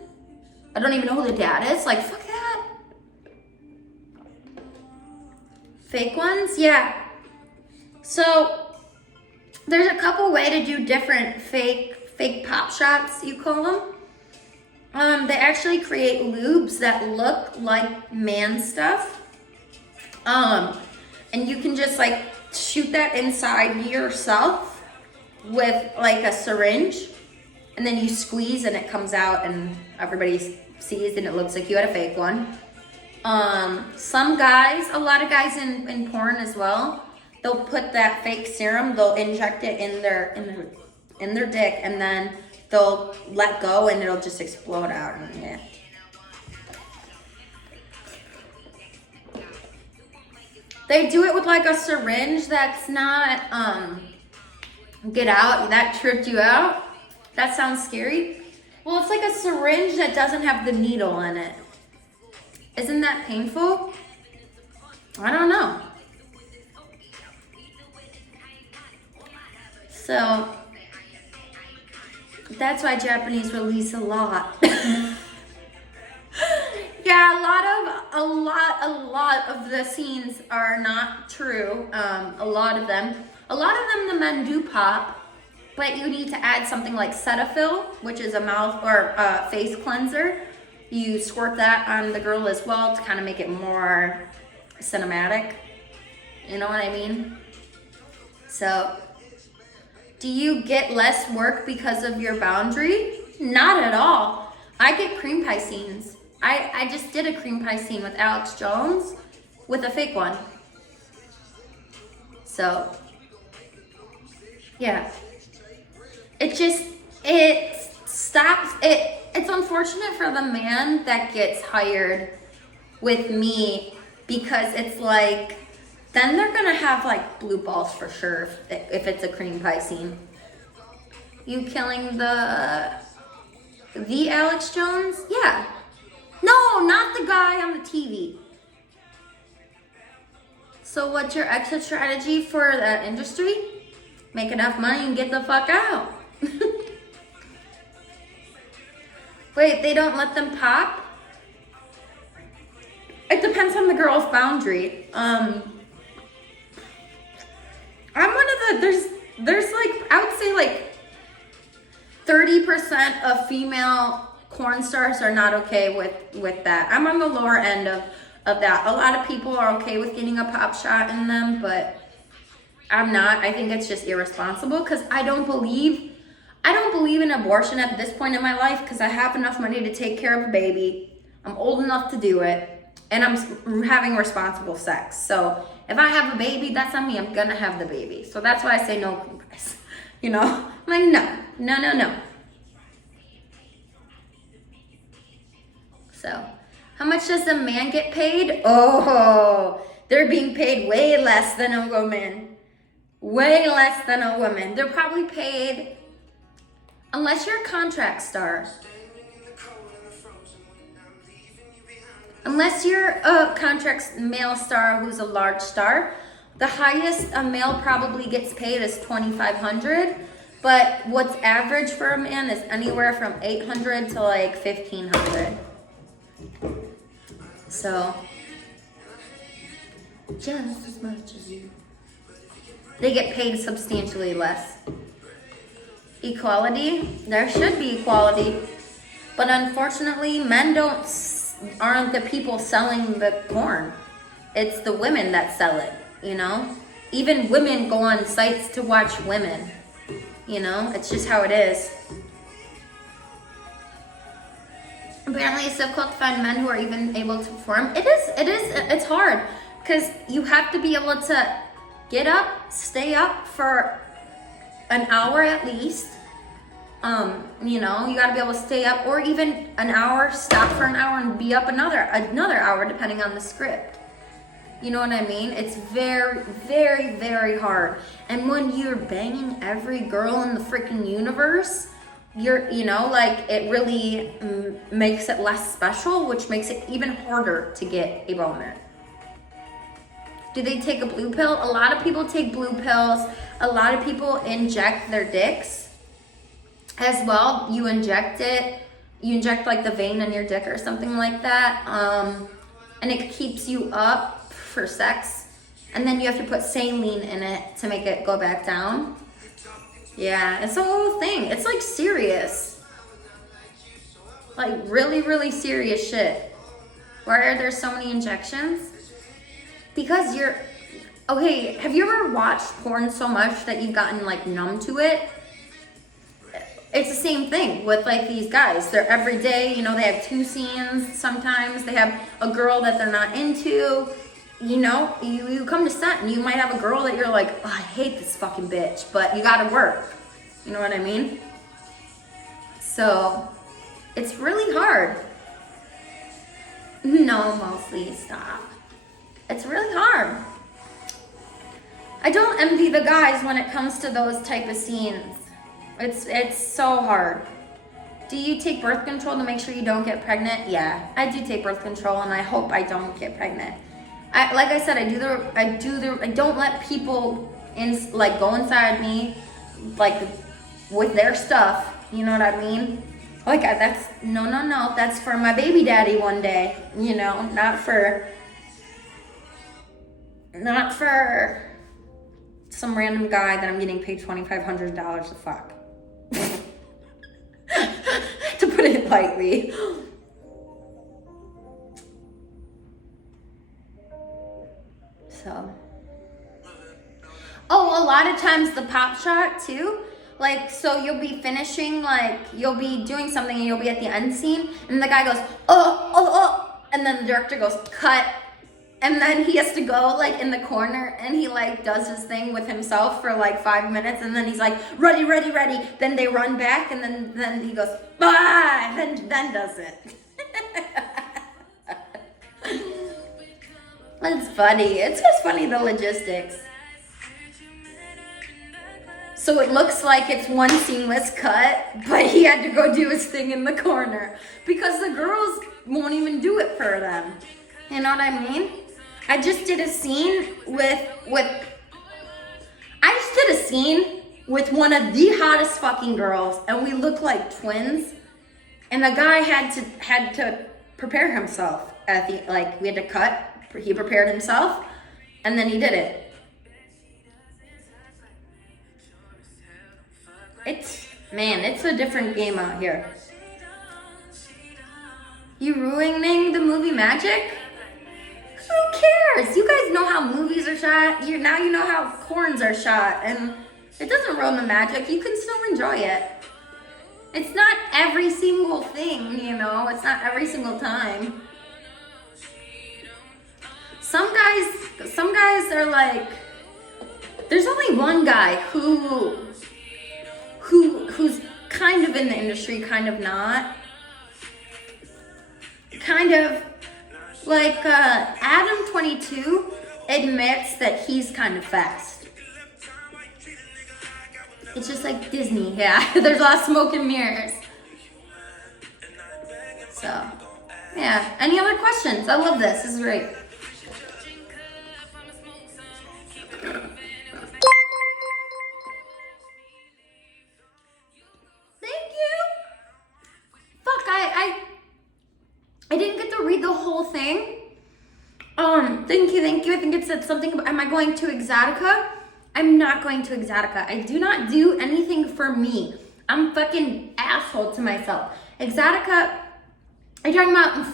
I don't even know who the dad is. Like, fuck that. Fake ones? Yeah. So there's a couple way to do different fake pop shots, you call them. They actually create lubes that look like man stuff. And you can just like shoot that inside yourself with like a syringe, and then you squeeze and it comes out and everybody sees and it looks like you had a fake one. Some guys, a lot of guys in porn as well, they'll put that fake serum, they'll inject it in their dick, and then they'll let go and it'll just explode out. And yeah. They do it with like a syringe that's not, get out, that tripped you out. That sounds scary. Well, it's like a syringe that doesn't have the needle in it. Isn't that painful? I don't know. So that's why Japanese release a lot. Yeah, a lot of the scenes are not true. A lot of them, the men do pop, but you need to add something like Cetaphil, which is a mouth or face cleanser. You squirt that on the girl as well to kind of make it more cinematic. You know what I mean? So, do you get less work because of your boundary? Not at all. I get cream pie scenes. I just did a cream pie scene with Alex Jones with a fake one. So, yeah. It stops, it's unfortunate for the man that gets hired with me because it's like, then they're gonna have like blue balls for sure if it's a cream pie scene. You killing the Alex Jones? Yeah. No, not the guy on the TV. So what's your exit strategy for that industry? Make enough money and get the fuck out. Wait, they don't let them pop? It depends on the girl's boundary. I'm one of the, there's like, I would say like 30% of female porn stars are not okay with that. I'm on the lower end of that. A lot of people are okay with getting a pop shot in them, but I'm not. I think it's just irresponsible because I don't believe in abortion at this point in my life because I have enough money to take care of a baby. I'm old enough to do it, and I'm having responsible sex. So if I have a baby, that's on me. I'm gonna have the baby. So that's why I say no cream pies. You know, I'm like, no. So, how much does a man get paid? Oh, they're being paid way less than a woman. Way less than a woman. They're probably paid, unless you're a contract star. Unless you're a contract male star who's a large star, the highest a male probably gets paid is $2,500. But what's average for a man is anywhere from $800 to like $1,500. So, just as much as you. They get paid substantially less. Equality, there should be equality, but unfortunately, men aren't the people selling the porn. It's the women that sell it, you know? Even women go on sites to watch women, you know? It's just how it is. Apparently it's difficult to find men who are even able to perform. It's hard because you have to be able to get up, stay up for an hour at least. You know, you gotta be able to stay up or even an hour, stop for an hour and be up another hour depending on the script. You know what I mean? It's very, very, very hard. And when you're banging every girl in the freaking universe, you know, like it really makes it less special, which makes it even harder to get a boner. Do they take a blue pill? A lot of people take blue pills. A lot of people inject their dicks as well. You inject like the vein in your dick or something like that. And it keeps you up for sex. And then you have to put saline in it to make it go back down. Yeah, it's a whole thing. It's like serious. Like really, really serious shit. Why are there so many injections? Because okay, have you ever watched porn so much that you've gotten like numb to it? It's the same thing with like these guys. They're every day, you know, they have 2 scenes sometimes. They have a girl that they're not into. You know, you come to set and you might have a girl that you're like, oh, I hate this fucking bitch, but you gotta work. You know what I mean? So, it's really hard. No, mostly, stop. It's really hard. I don't envy the guys when it comes to those type of scenes. It's so hard. Do you take birth control to make sure you don't get pregnant? Yeah, I do take birth control and I hope I don't get pregnant. Like I said, I don't let people go inside me, like, with their stuff. You know what I mean? Like, no, that's for my baby daddy one day. You know, not for some random guy that I'm getting paid $2,500 to fuck. To put it lightly. So, a lot of times the pop shot too, like, so you'll be finishing, like, you'll be doing something and you'll be at the end scene, and the guy goes, and then the director goes, cut, and then he has to go, like, in the corner, and he, like, does his thing with himself for, like, 5 minutes, and then he's like, ready, then they run back, and then he goes, and then does it. It's funny. It's just funny, the logistics. So it looks like it's one seamless cut, but he had to go do his thing in the corner because the girls won't even do it for them. You know what I mean? I just did a scene with one of the hottest fucking girls, and we look like twins. And the guy had to prepare himself at the, like, we had to cut. He prepared himself, and then he did it. It's a different game out here. You ruining the movie magic? Who cares? You guys know how movies are shot. Now you know how corns are shot, and it doesn't ruin the magic. You can still enjoy it. It's not every single thing, you know. It's not every single time. Some guys are like, there's only one guy who's kind of in the industry, kind of not. Kind of like Adam22 admits that he's kind of fast. It's just like Disney, yeah. There's a lot of smoke and mirrors. So, yeah. Any other questions? I love this. This is great. I didn't get to read the whole thing. Thank you. I think it said something about, am I going to Exotica? I'm not going to Exotica. I do not do anything for me. I'm fucking asshole to myself. Exotica, are you talking about,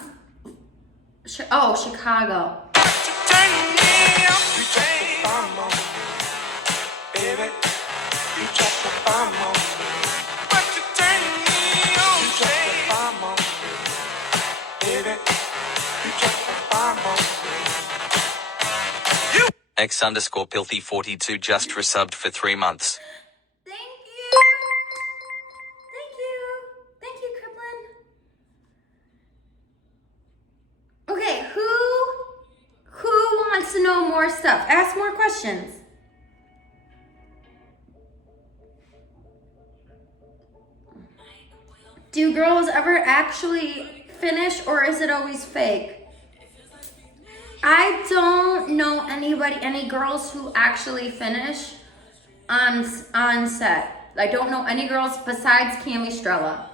Chicago. X_Pilthy42 just resubbed for 3 months. Thank you, Kriplin. Okay, who wants to know more stuff? Ask more questions. Do girls ever actually finish, or is it always fake? I don't know any girls who actually finish on set. I don't know any girls besides Cami Strella.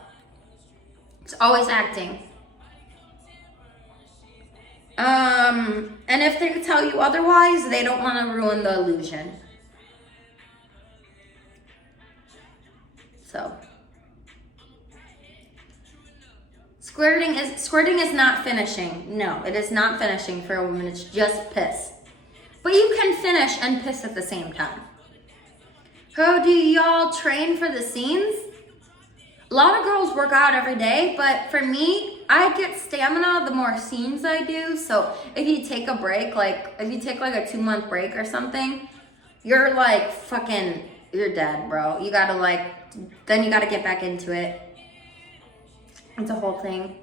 It's always acting. And if they tell you otherwise, they don't want to ruin the illusion. So. Squirting is not finishing. No, it is not finishing for a woman. It's just piss. But you can finish and piss at the same time. How do y'all train for the scenes? A lot of girls work out every day, but for me, I get stamina the more scenes I do. So if you take a break, like if you take like a 2-month break or something, you're like fucking, you're dead, bro. You gotta then you gotta get back into it. It's a whole thing.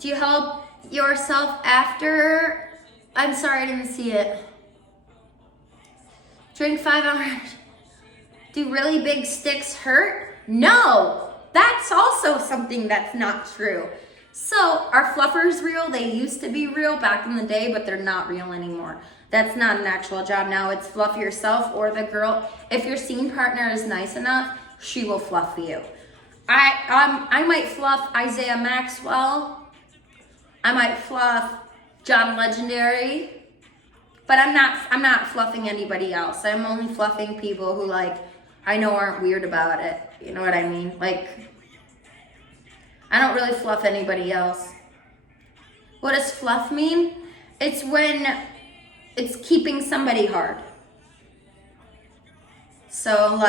Do you help yourself after? I'm sorry, I didn't see it. Drink 5 hours. Do really big sticks hurt? No, that's also something that's not true. So are fluffers real? They used to be real back in the day, but they're not real anymore. That's not an actual job now. It's fluff yourself or the girl. If your scene partner is nice enough, she will fluff you. I might fluff Isaiah Maxwell. I might fluff John Legendary, but I'm not fluffing anybody else. I'm only fluffing people who I know aren't weird about it. You know what I mean? I don't really fluff anybody else. What does fluff mean? It's when it's keeping somebody hard. So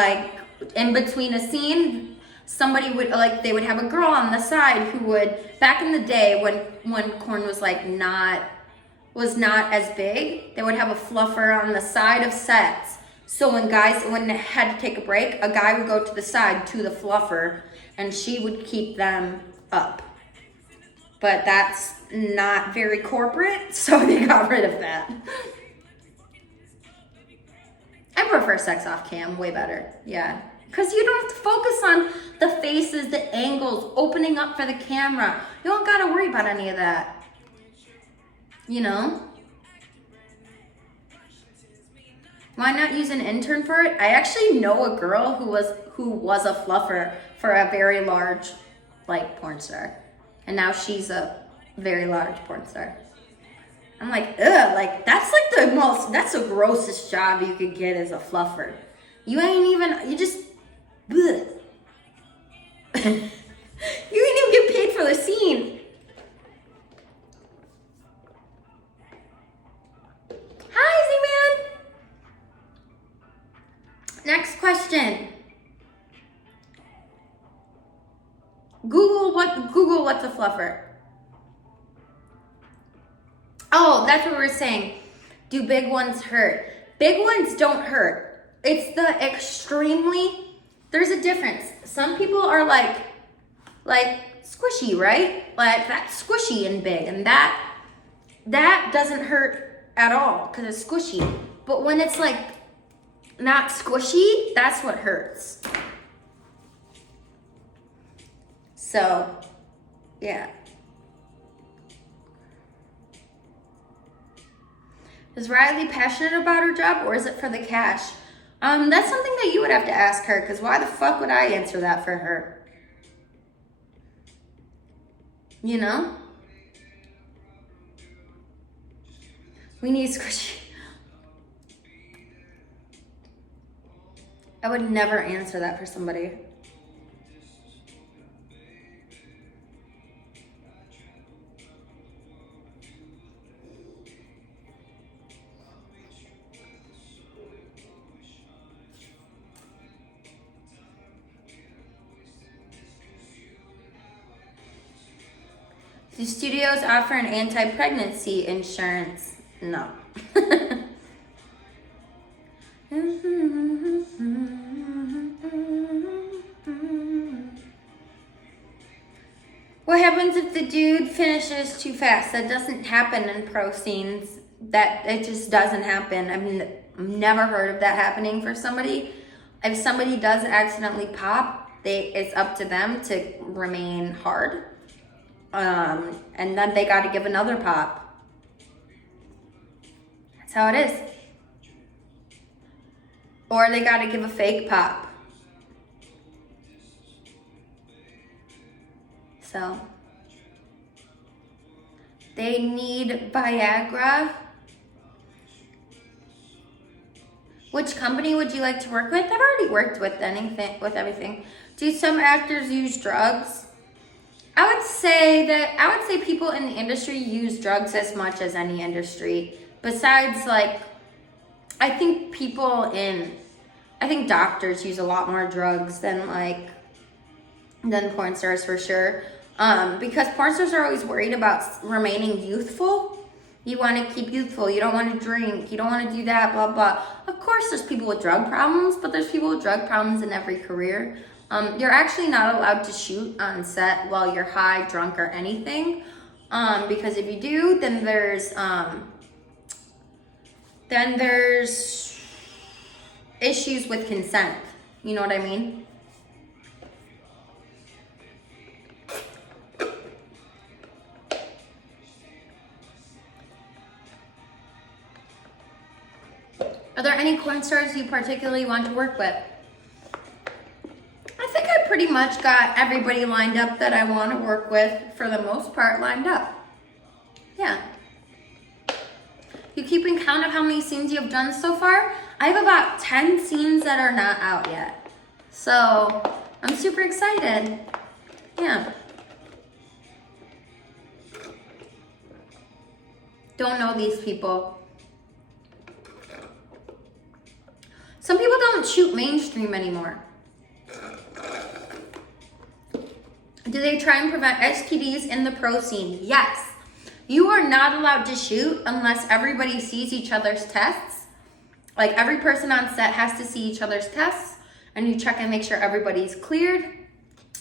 in between a scene, somebody would, like, they would have a girl on the side who would, back in the day when corn was like not as big, they would have a fluffer on the side of sets. So when they had to take a break, a guy would go to the side to the fluffer and she would keep them up. But that's not very corporate, so they got rid of that. I prefer sex off cam, way better, yeah. Because you don't have to focus on the faces, the angles, opening up for the camera. You don't gotta worry about any of that. You know? Why not use an intern for it? I actually know a girl who was a fluffer for a very large, like, porn star. And now she's a very large porn star. I'm like, ugh, like, that's the grossest job you could get as a fluffer. You just, bleh. You ain't even get paid for the scene. Hi, Z-Man. Next question. Google what's a fluffer. Oh, that's what we were saying. Do big ones hurt? Big ones don't hurt. It's the there's a difference. Some people are like squishy, right? Like that's squishy and big, and that doesn't hurt at all because it's squishy. But when it's like not squishy, that's what hurts. So, yeah. Is Riley passionate about her job or is it for the cash? That's something that you would have to ask her, because why the fuck would I answer that for her? You know? We need squishy. I would never answer that for somebody. Do studios offer an anti-pregnancy insurance? No. What happens if the dude finishes too fast? That doesn't happen in pro scenes. It just doesn't happen. I mean, I've never heard of that happening for somebody. If somebody does accidentally pop, it's up to them to remain hard. And then they got to give another pop. That's how it is. Or they got to give a fake pop. So, they need Viagra. Which company would you like to work with? I've already worked with everything. Do some actors use drugs? I would say people in the industry use drugs as much as any industry. Besides, like, I think doctors use a lot more drugs than porn stars for sure. Because porn stars are always worried about remaining youthful. You want to keep youthful. You don't want to drink. You don't want to do that, blah, blah. Of course, there's people with drug problems, but there's people with drug problems in every career. You're actually not allowed to shoot on set while you're high, drunk, or anything. Because if you do, then there's issues with consent. You know what I mean? Are there any porn stars you particularly want to work with? I think I pretty much got everybody lined up that I want to work with, for the most part, lined up. Yeah. You keeping count of how many scenes you've done so far? I have about 10 scenes that are not out yet. So, I'm super excited. Yeah. Don't know these people. Some people don't shoot mainstream anymore. Do they try and prevent STDs in the pro scene? Yes. You are not allowed to shoot unless everybody sees each other's tests. Like every person on set has to see each other's tests, and you check and make sure everybody's cleared.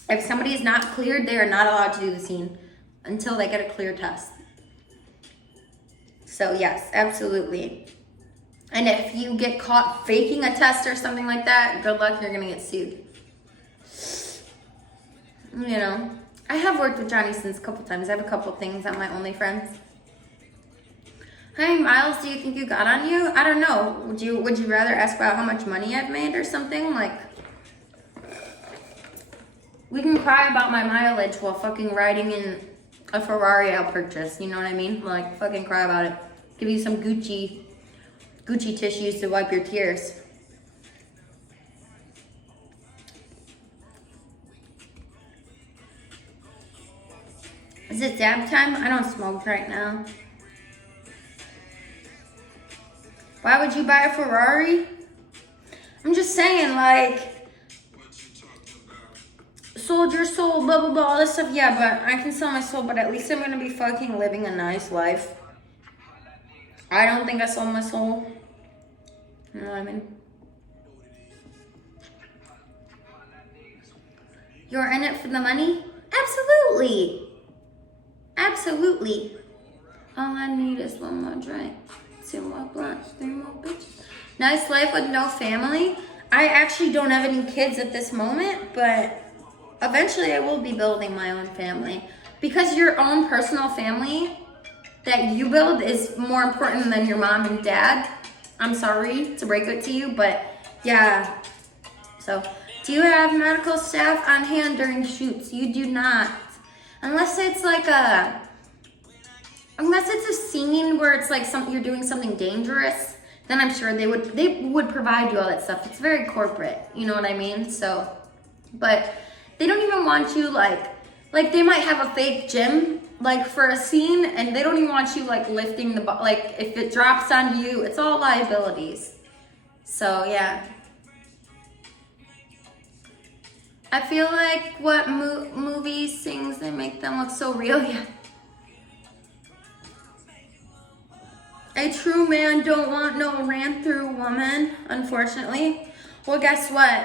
If somebody is not cleared, they are not allowed to do the scene until they get a clear test. So yes, absolutely. And if you get caught faking a test or something like that, good luck, you're gonna get sued. You know, I have worked with Johnny Sins a couple times. I have a couple things on my OnlyFriends. How many miles do you think you got on you? I don't know. Would you rather ask about how much money I've made or something? Like, we can cry about my mileage while fucking riding in a Ferrari I'll purchase. You know what I mean? Like, fucking cry about it. Give you some Gucci tissues to wipe your tears. Is it dab time? I don't smoke right now. Why would you buy a Ferrari? I'm just saying, like, sold your soul, blah, blah, blah, all this stuff. Yeah, but I can sell my soul, but at least I'm gonna be fucking living a nice life. I don't think I sold my soul. You know what I mean? You're in it for the money? Absolutely. Absolutely. All I need is one more drink, 2 more blunts, 3 more bitches. Nice life with no family. I actually don't have any kids at this moment, but eventually I will be building my own family. Because your own personal family that you build is more important than your mom and dad. I'm sorry to break it to you, but yeah. So, do you have medical staff on hand during shoots? You do not. Unless it's like unless it's a scene where it's like you're doing something dangerous, then I'm sure they would provide you all that stuff. It's very corporate, you know what I mean? So, but they don't even want you like they might have a fake gym like for a scene, and they don't even want you like lifting the like if it drops on you, it's all liabilities. So yeah. I feel like what movies, things, they make them look so real. Yeah. A true man don't want no ran through woman, unfortunately. Well, guess what?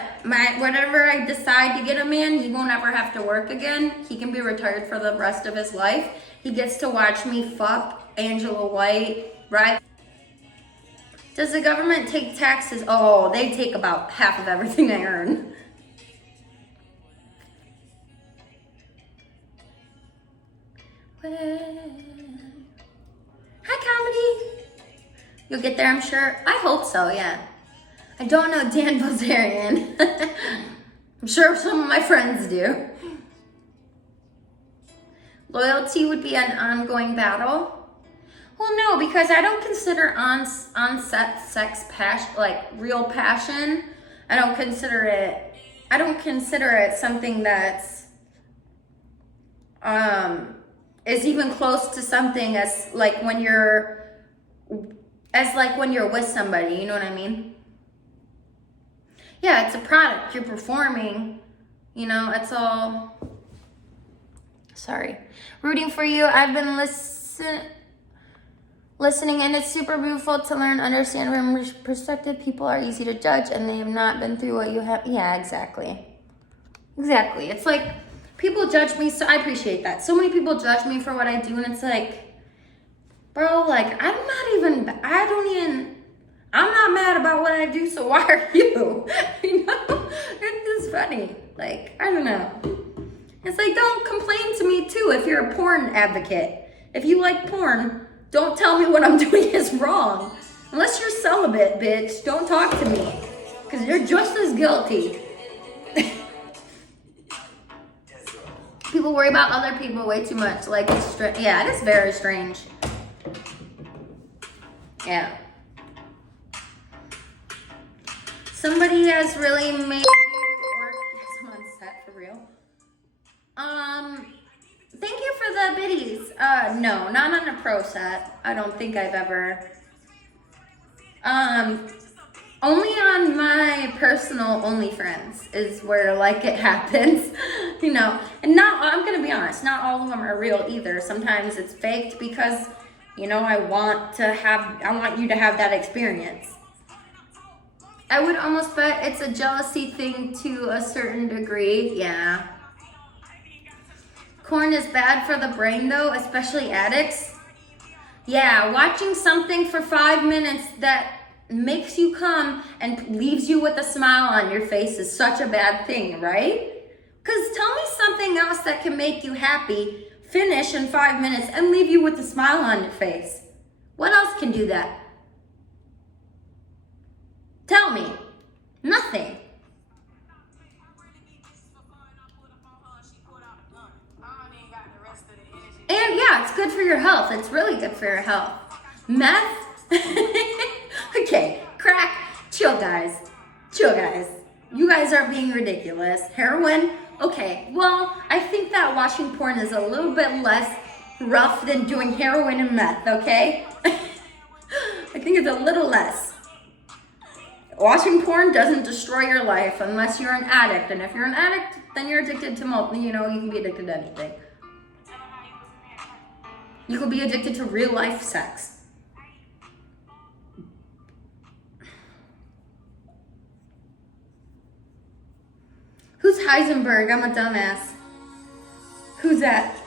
Whatever I decide to get a man, he won't ever have to work again. He can be retired for the rest of his life. He gets to watch me fuck Angela White, right? Does the government take taxes? Oh, they take about half of everything I earn. Hi, comedy. You'll get there, I'm sure. I hope so, yeah. I don't know Dan Bilzerian. I'm sure some of my friends do. Loyalty would be an ongoing battle. Well, no, because I don't consider on-set sex passion, like real passion. I don't consider it something that's is even close to something as like when you're with somebody, you know what I mean? Yeah, it's a product. You're performing, you know, it's all. Sorry. Rooting for you. I've been listening, and it's super beautiful to learn, understand from perspective. People are easy to judge, and they have not been through what you have. Yeah, exactly. Exactly. It's like people judge me, so I appreciate that. So many people judge me for what I do, and it's like, bro, like, I'm not mad about what I do, so why are you? You know? It's just funny. Like, I don't know. It's like, don't complain to me, too, if you're a porn advocate. If you like porn, don't tell me what I'm doing is wrong. Unless you're celibate, bitch, don't talk to me. Because you're just as guilty. People worry about other people way too much. Like, it's yeah, it is very strange. Yeah. Somebody has really made you work. Yes, I'm on set for real. Thank you for the biddies. No, not on a pro set. I don't think I've ever. Only on my personal OnlyFriends is where like it happens, you know. And I'm gonna be honest, not all of them are real either. Sometimes it's faked because, you know, I want you to have that experience. I would almost bet it's a jealousy thing to a certain degree, yeah. Corn is bad for the brain though, especially addicts. Yeah, watching something for 5 minutes that makes you come and leaves you with a smile on your face is such a bad thing, right? Because tell me something else that can make you happy, finish in 5 minutes, and leave you with a smile on your face. What else can do that? Tell me. Nothing. And yeah, it's good for your health. It's really good for your health. Meth? Okay, crack. Chill, guys. Chill, guys. You guys are being ridiculous. Heroin? Okay, well, I think that watching porn is a little bit less rough than doing heroin and meth, okay? I think it's a little less. Watching porn doesn't destroy your life unless you're an addict. And if you're an addict, then you're addicted to you can be addicted to anything. You could be addicted to real life sex. Who's Heisenberg? I'm a dumbass. Who's that?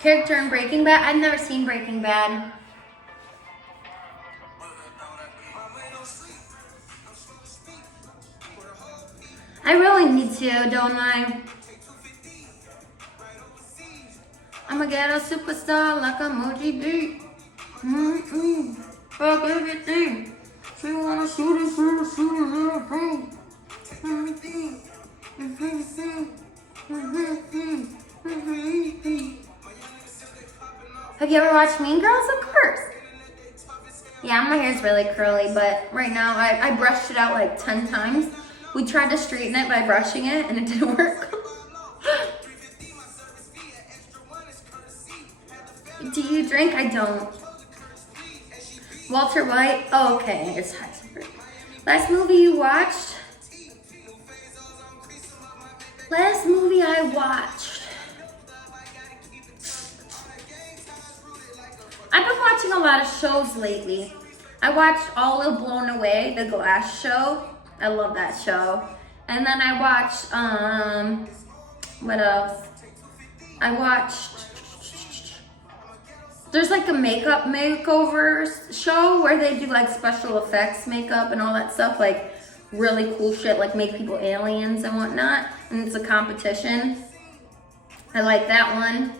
Character in Breaking Bad? I've never seen Breaking Bad. I really need to, don't I? I'ma get a superstar like Emoji D. Fuck everything. She wanna shoot it, Have you ever watched Mean Girls? Of course. Yeah, my hair's really curly, but right now I brushed it out like 10 times. We tried to straighten it by brushing it, and it didn't work. Do you drink? I don't. Walter White? Oh, okay. It's Heisenberg. Last movie you watched? Last movie I watched. I've been watching a lot of shows lately. I watched All of Blown Away, the Glass show. I love that show. And then I watched, what else? I watched, there's like a makeup makeover show where they do like special effects makeup and all that stuff, like really cool shit, like make people aliens and whatnot. And it's a competition. I like that one.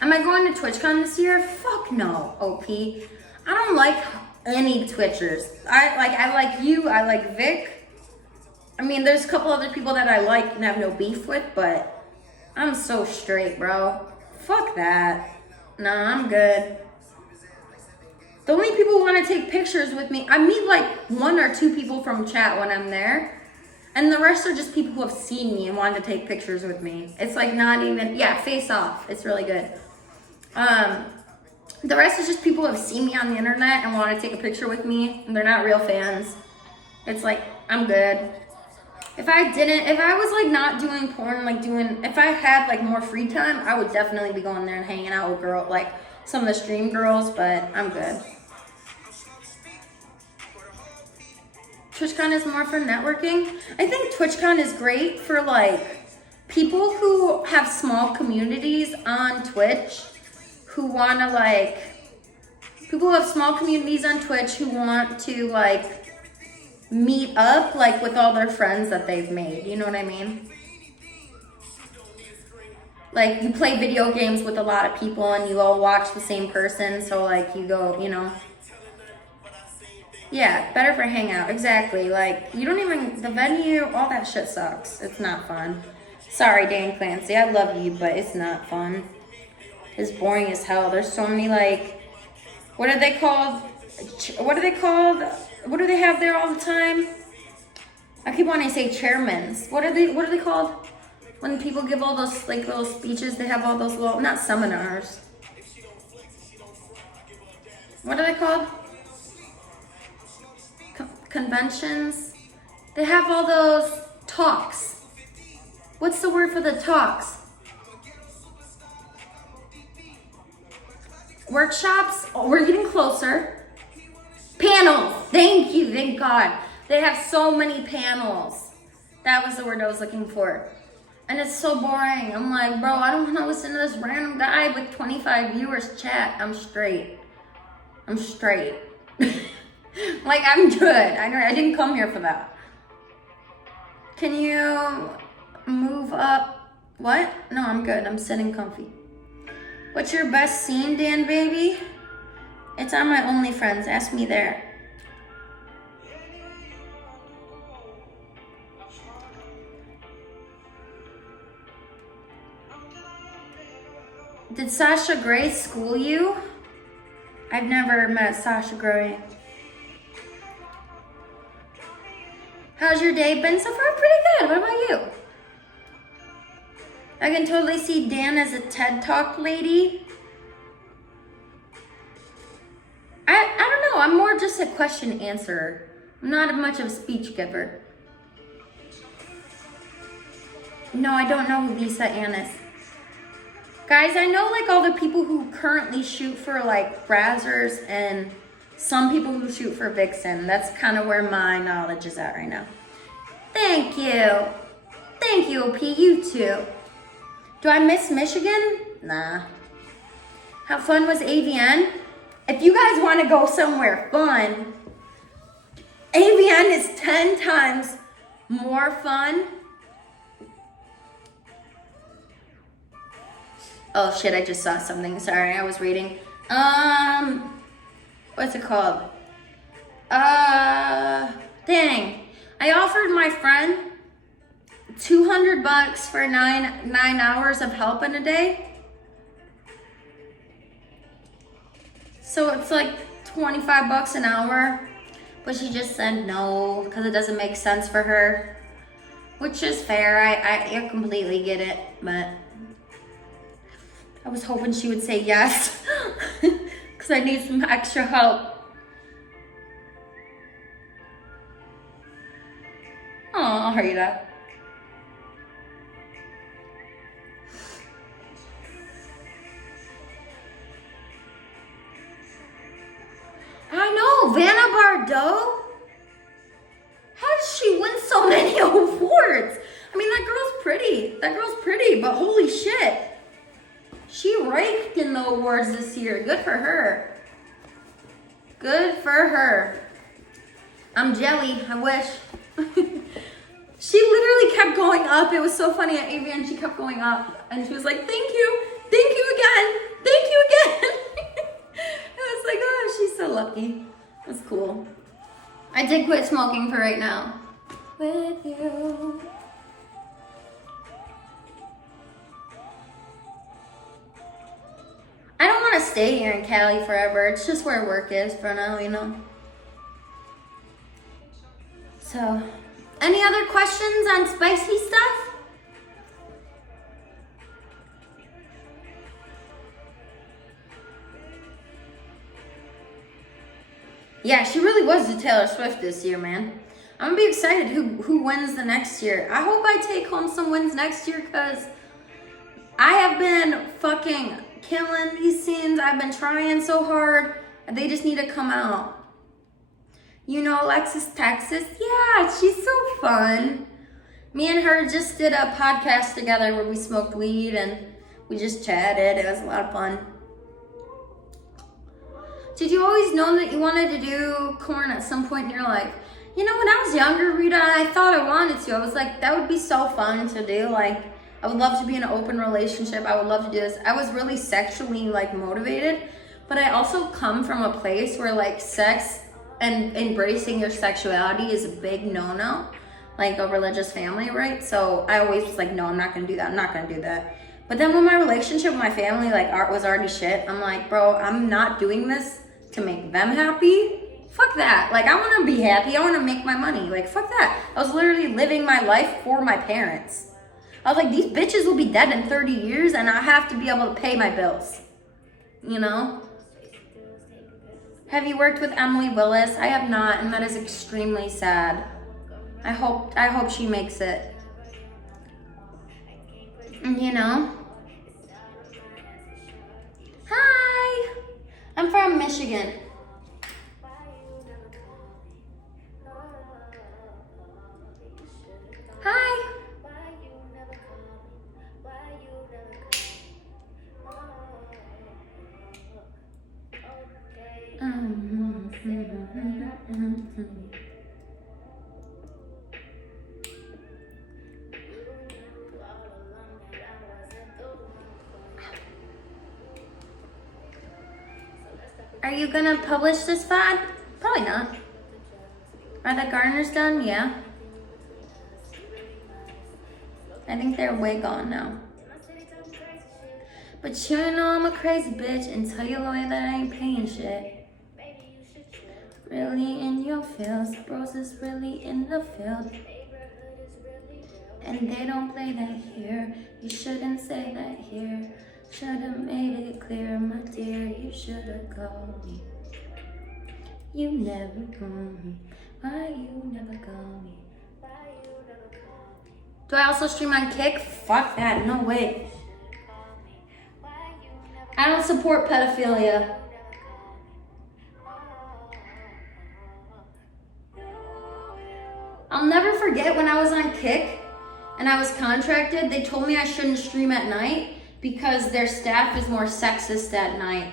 Am I going to TwitchCon this year? Fuck no, OP. I don't like any Twitchers. I like you, I like Vic. I mean, there's a couple other people that I like and have no beef with, but I'm so straight, bro. Fuck that. Nah, I'm good. The only people who want to take pictures with me, I meet like 1 or 2 people from chat when I'm there. And the rest are just people who have seen me and wanted to take pictures with me. It's like not even, yeah, face off. It's really good. The rest is just people who have seen me on the internet and want to take a picture with me, and they're not real fans. It's like, I'm good. If I was like not doing porn, if I had like more free time, I would definitely be going there and hanging out with like some of the stream girls, but I'm good. TwitchCon is more for networking. I think TwitchCon is great for like people who have small communities on Twitch, who want to like, people who have small communities on Twitch who want to like meet up like with all their friends that they've made. You know what I mean? Like you play video games with a lot of people and you all watch the same person. So like you go, you know. Yeah, better for hangout. Exactly. Like you don't even, the venue, all that shit sucks. It's not fun. Sorry, Dan Clancy. I love you, but it's not fun. It's boring as hell. There's so many like, what are they called? What are they called? What do they have there all the time? I keep wanting to say chairmans. What are they called? When people give all those like little speeches, they have all those little, not seminars. What are they called? Conventions. They have all those talks. What's the word for the talks? Workshops? Oh, we're getting closer. Panels. Thank you. Thank God. They have so many panels. That was the word I was looking for. And it's so boring. I'm like, bro, I don't want to listen to this random guy with 25 viewers chat. I'm straight. I'm straight. Like, I'm good. I didn't come here for that. Can you move up? What? No, I'm good. I'm sitting comfy. What's your best scene, Dan baby? It's on my OnlyFriends. Ask me there. Did Sasha Grey school you? I've never met Sasha Grey. How's your day been so far? Pretty good. What about you? I can totally see Dan as a TED Talk lady. I don't know. I'm more just a question answerer. I'm not much of a speech giver. No, I don't know who Lisa Ann is. Guys, I know like all the people who currently shoot for like Brazzers and some people who shoot for Vixen. That's kind of where my knowledge is at right now. Thank you. Thank you, OP. You too. Do I miss Michigan? Nah. How fun was AVN? If you guys want to go somewhere fun, AVN is 10 times more fun. Oh shit, I just saw something. Sorry, I was reading. What's it called? Dang. I offered my friend $200 for nine hours of help in a day. So it's like $25 an hour. But she just said no, because it doesn't make sense for her. Which is fair, I completely get it, but I was hoping she would say yes, because I need some extra help. Oh, I'll hurry that. I know, Vanna Bardot. How does she win so many awards? I mean, that girl's pretty. That girl's pretty, but holy shit. She raked in the awards this year. Good for her. Good for her. I'm jelly. I wish. She literally kept going up. It was so funny at AVN. She kept going up. And she was like, thank you. Thank you again. Thank you again. I was like, oh, she's so lucky. That's cool. I did quit smoking for right now. With you. I don't want to stay here in Cali forever. It's just where work is for now, you know. So, any other questions on spicy stuff? Yeah, she really was the Taylor Swift this year, man. I'm gonna be excited who wins the next year. I hope I take home some wins next year, because I have been fucking killing these scenes. I've been trying so hard. They just need to come out. You know Alexis Texas? Yeah, she's so fun. Me and her just did a podcast together where we smoked weed and we just chatted. It was a lot of fun. Did you always know that you wanted to do corn at some point in your life? You know, when I was younger, Rita, I thought I wanted to. I was like, that would be so fun to do. Like, I would love to be in an open relationship. I would love to do this. I was really sexually like motivated, but I also come from a place where like sex and embracing your sexuality is a big no-no, like a religious family, right? So I always was like, no, I'm not gonna do that. I'm not gonna do that. But then when my relationship with my family like was already shit, I'm like, bro, I'm not doing this to make them happy. Fuck that. Like, I want to be happy. I want to make my money. Like, fuck that. I was literally living my life for my parents. I was like, these bitches will be dead in 30 years and I have to be able to pay my bills. You know? Have you worked with Emily Willis? I have not, and that is extremely sad. I hope she makes it. You know? Hi! I'm from Michigan. Hi! Are you gonna publish this VOD? Probably not. Are the gardeners done? Yeah. I think they're way gone now. But you know I'm a crazy bitch and tell you the way that I ain't paying shit. Really in your feels, bros is really in the field. And they don't play that here. You shouldn't say that here. Should've made it clear, my dear. You should've called me. You never called me. Why you never called me? Do I also stream on Kick? Fuck that, no way. I don't support pedophilia. I'll never forget when I was on Kick and I was contracted, they told me I shouldn't stream at night because their staff is more sexist at night.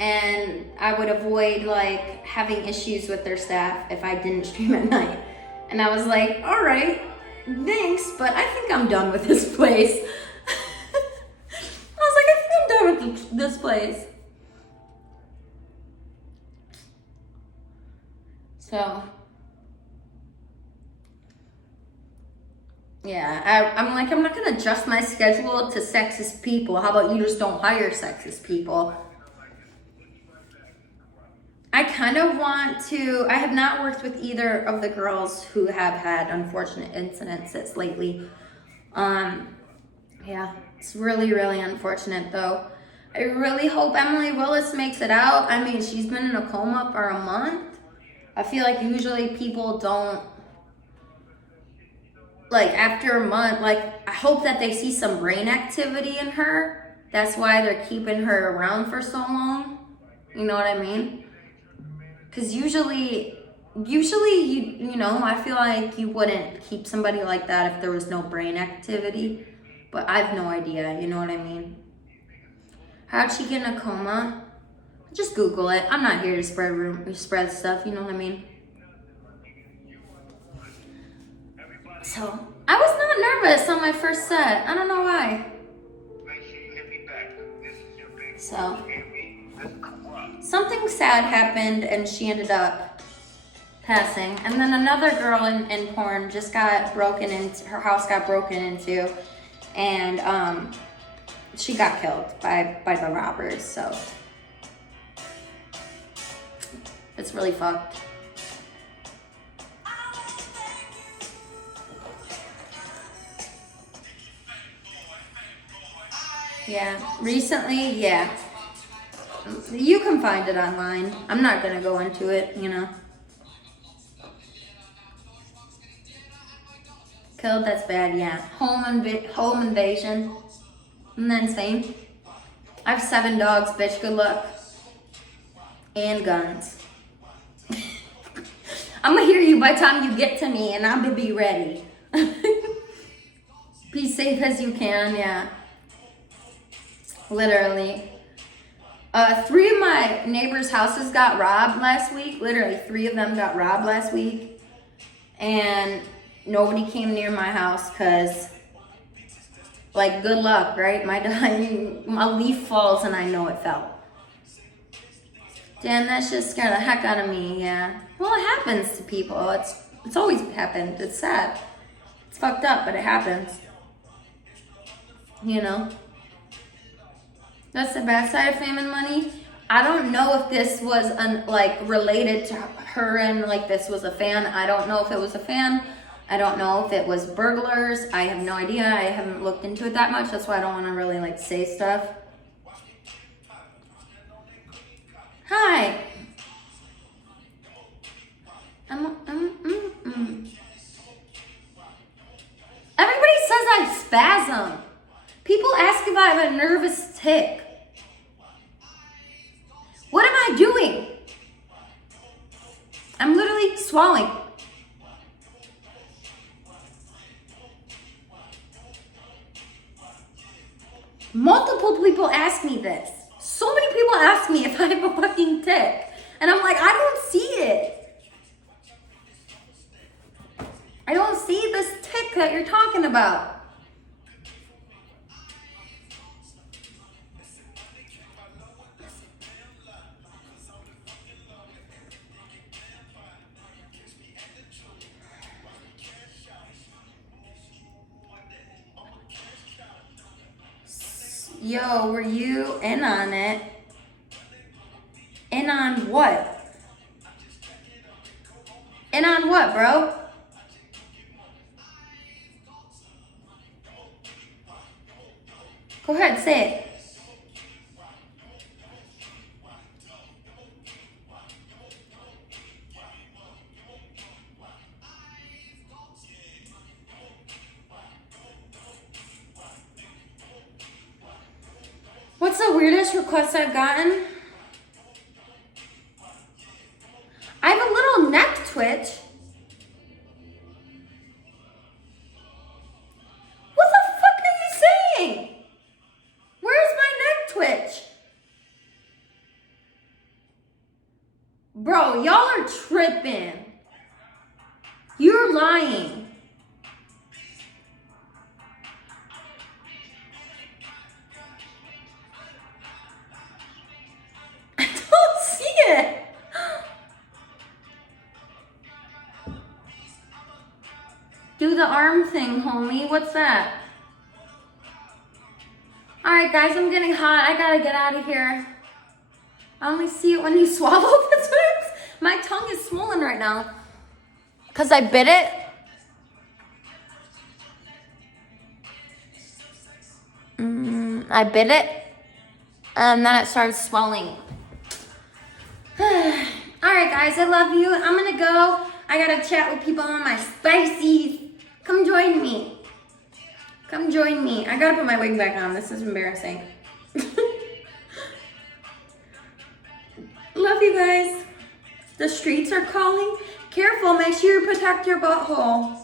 And I would avoid like having issues with their staff if I didn't stream at night. And I was like, all right, thanks, but I think I'm done with this place. I was like, I think I'm done with this place. So, yeah, I'm like, I'm not gonna adjust my schedule to sexist people. How about you just don't hire sexist people? I kind of want to, I have not worked with either of the girls who have had unfortunate incidences lately. Yeah, it's really, really unfortunate though. I really hope Emily Willis makes it out. I mean, she's been in a coma for a month. I feel like usually people don't, like after a month, like I hope that they see some brain activity in her. That's why they're keeping her around for so long. You know what I mean? Because usually you know, I feel like you wouldn't keep somebody like that if there was no brain activity. But I have no idea, you know what I mean? How'd she get in a coma? Just Google it. I'm not here to spread stuff, you know what I mean? So, I was not nervous on my first set. I don't know why. So, something sad happened and she ended up passing. And then another girl in porn just got broken into, her house got broken into, and she got killed by the robbers, so it's really fucked. Yeah, recently, yeah. You can find it online. I'm not gonna go into it, you know. Killed, that's bad, yeah. Home invasion. Isn't that insane? I have 7 dogs, bitch, good luck. And guns. I'm gonna hear you by the time you get to me and I'm gonna be ready. Be safe as you can, yeah. Literally. 3 of my neighbors' houses got robbed last week. Literally, 3 of them got robbed last week. And nobody came near my house because, like, good luck, right? My leaf falls and I know it fell. Damn, that shit scared the heck out of me, yeah. Well, it happens to people. It's always happened. It's sad. It's fucked up, but it happens. You know? That's the bad side of Fame and Money. I don't know if this was like related to her and like this was a fan. I don't know if it was a fan. I don't know if it was burglars. I have no idea. I haven't looked into it that much. That's why I don't want to really like say stuff. Hi. Everybody says I spasm. People ask if I have a nervous tick. What am I doing? I'm literally swallowing. Multiple people ask me this. So many people ask me if I have a fucking tick. And I'm like, I don't see it. I don't see this tick that you're talking about. Yo, were you in on it? In on what? In on what, bro? Go ahead, say it. What's the weirdest request I've gotten? I have a little neck twitch. What the fuck are you saying? Where's my neck twitch? Bro, y'all are tripping. You're lying. I don't see it. Do the arm thing, homie. What's that? Alright guys, I'm getting hot. I gotta get out of here. I only see it when you swallow. That's what my tongue is swollen right now. Because I bit it. I bit it. And then it started swelling. Alright guys, I love you. I'm gonna go. I gotta chat with people on my spicies. Come join me. Come join me. I gotta put my wig back on. This is embarrassing. Love you guys. The streets are calling. Careful, make sure you protect your butthole.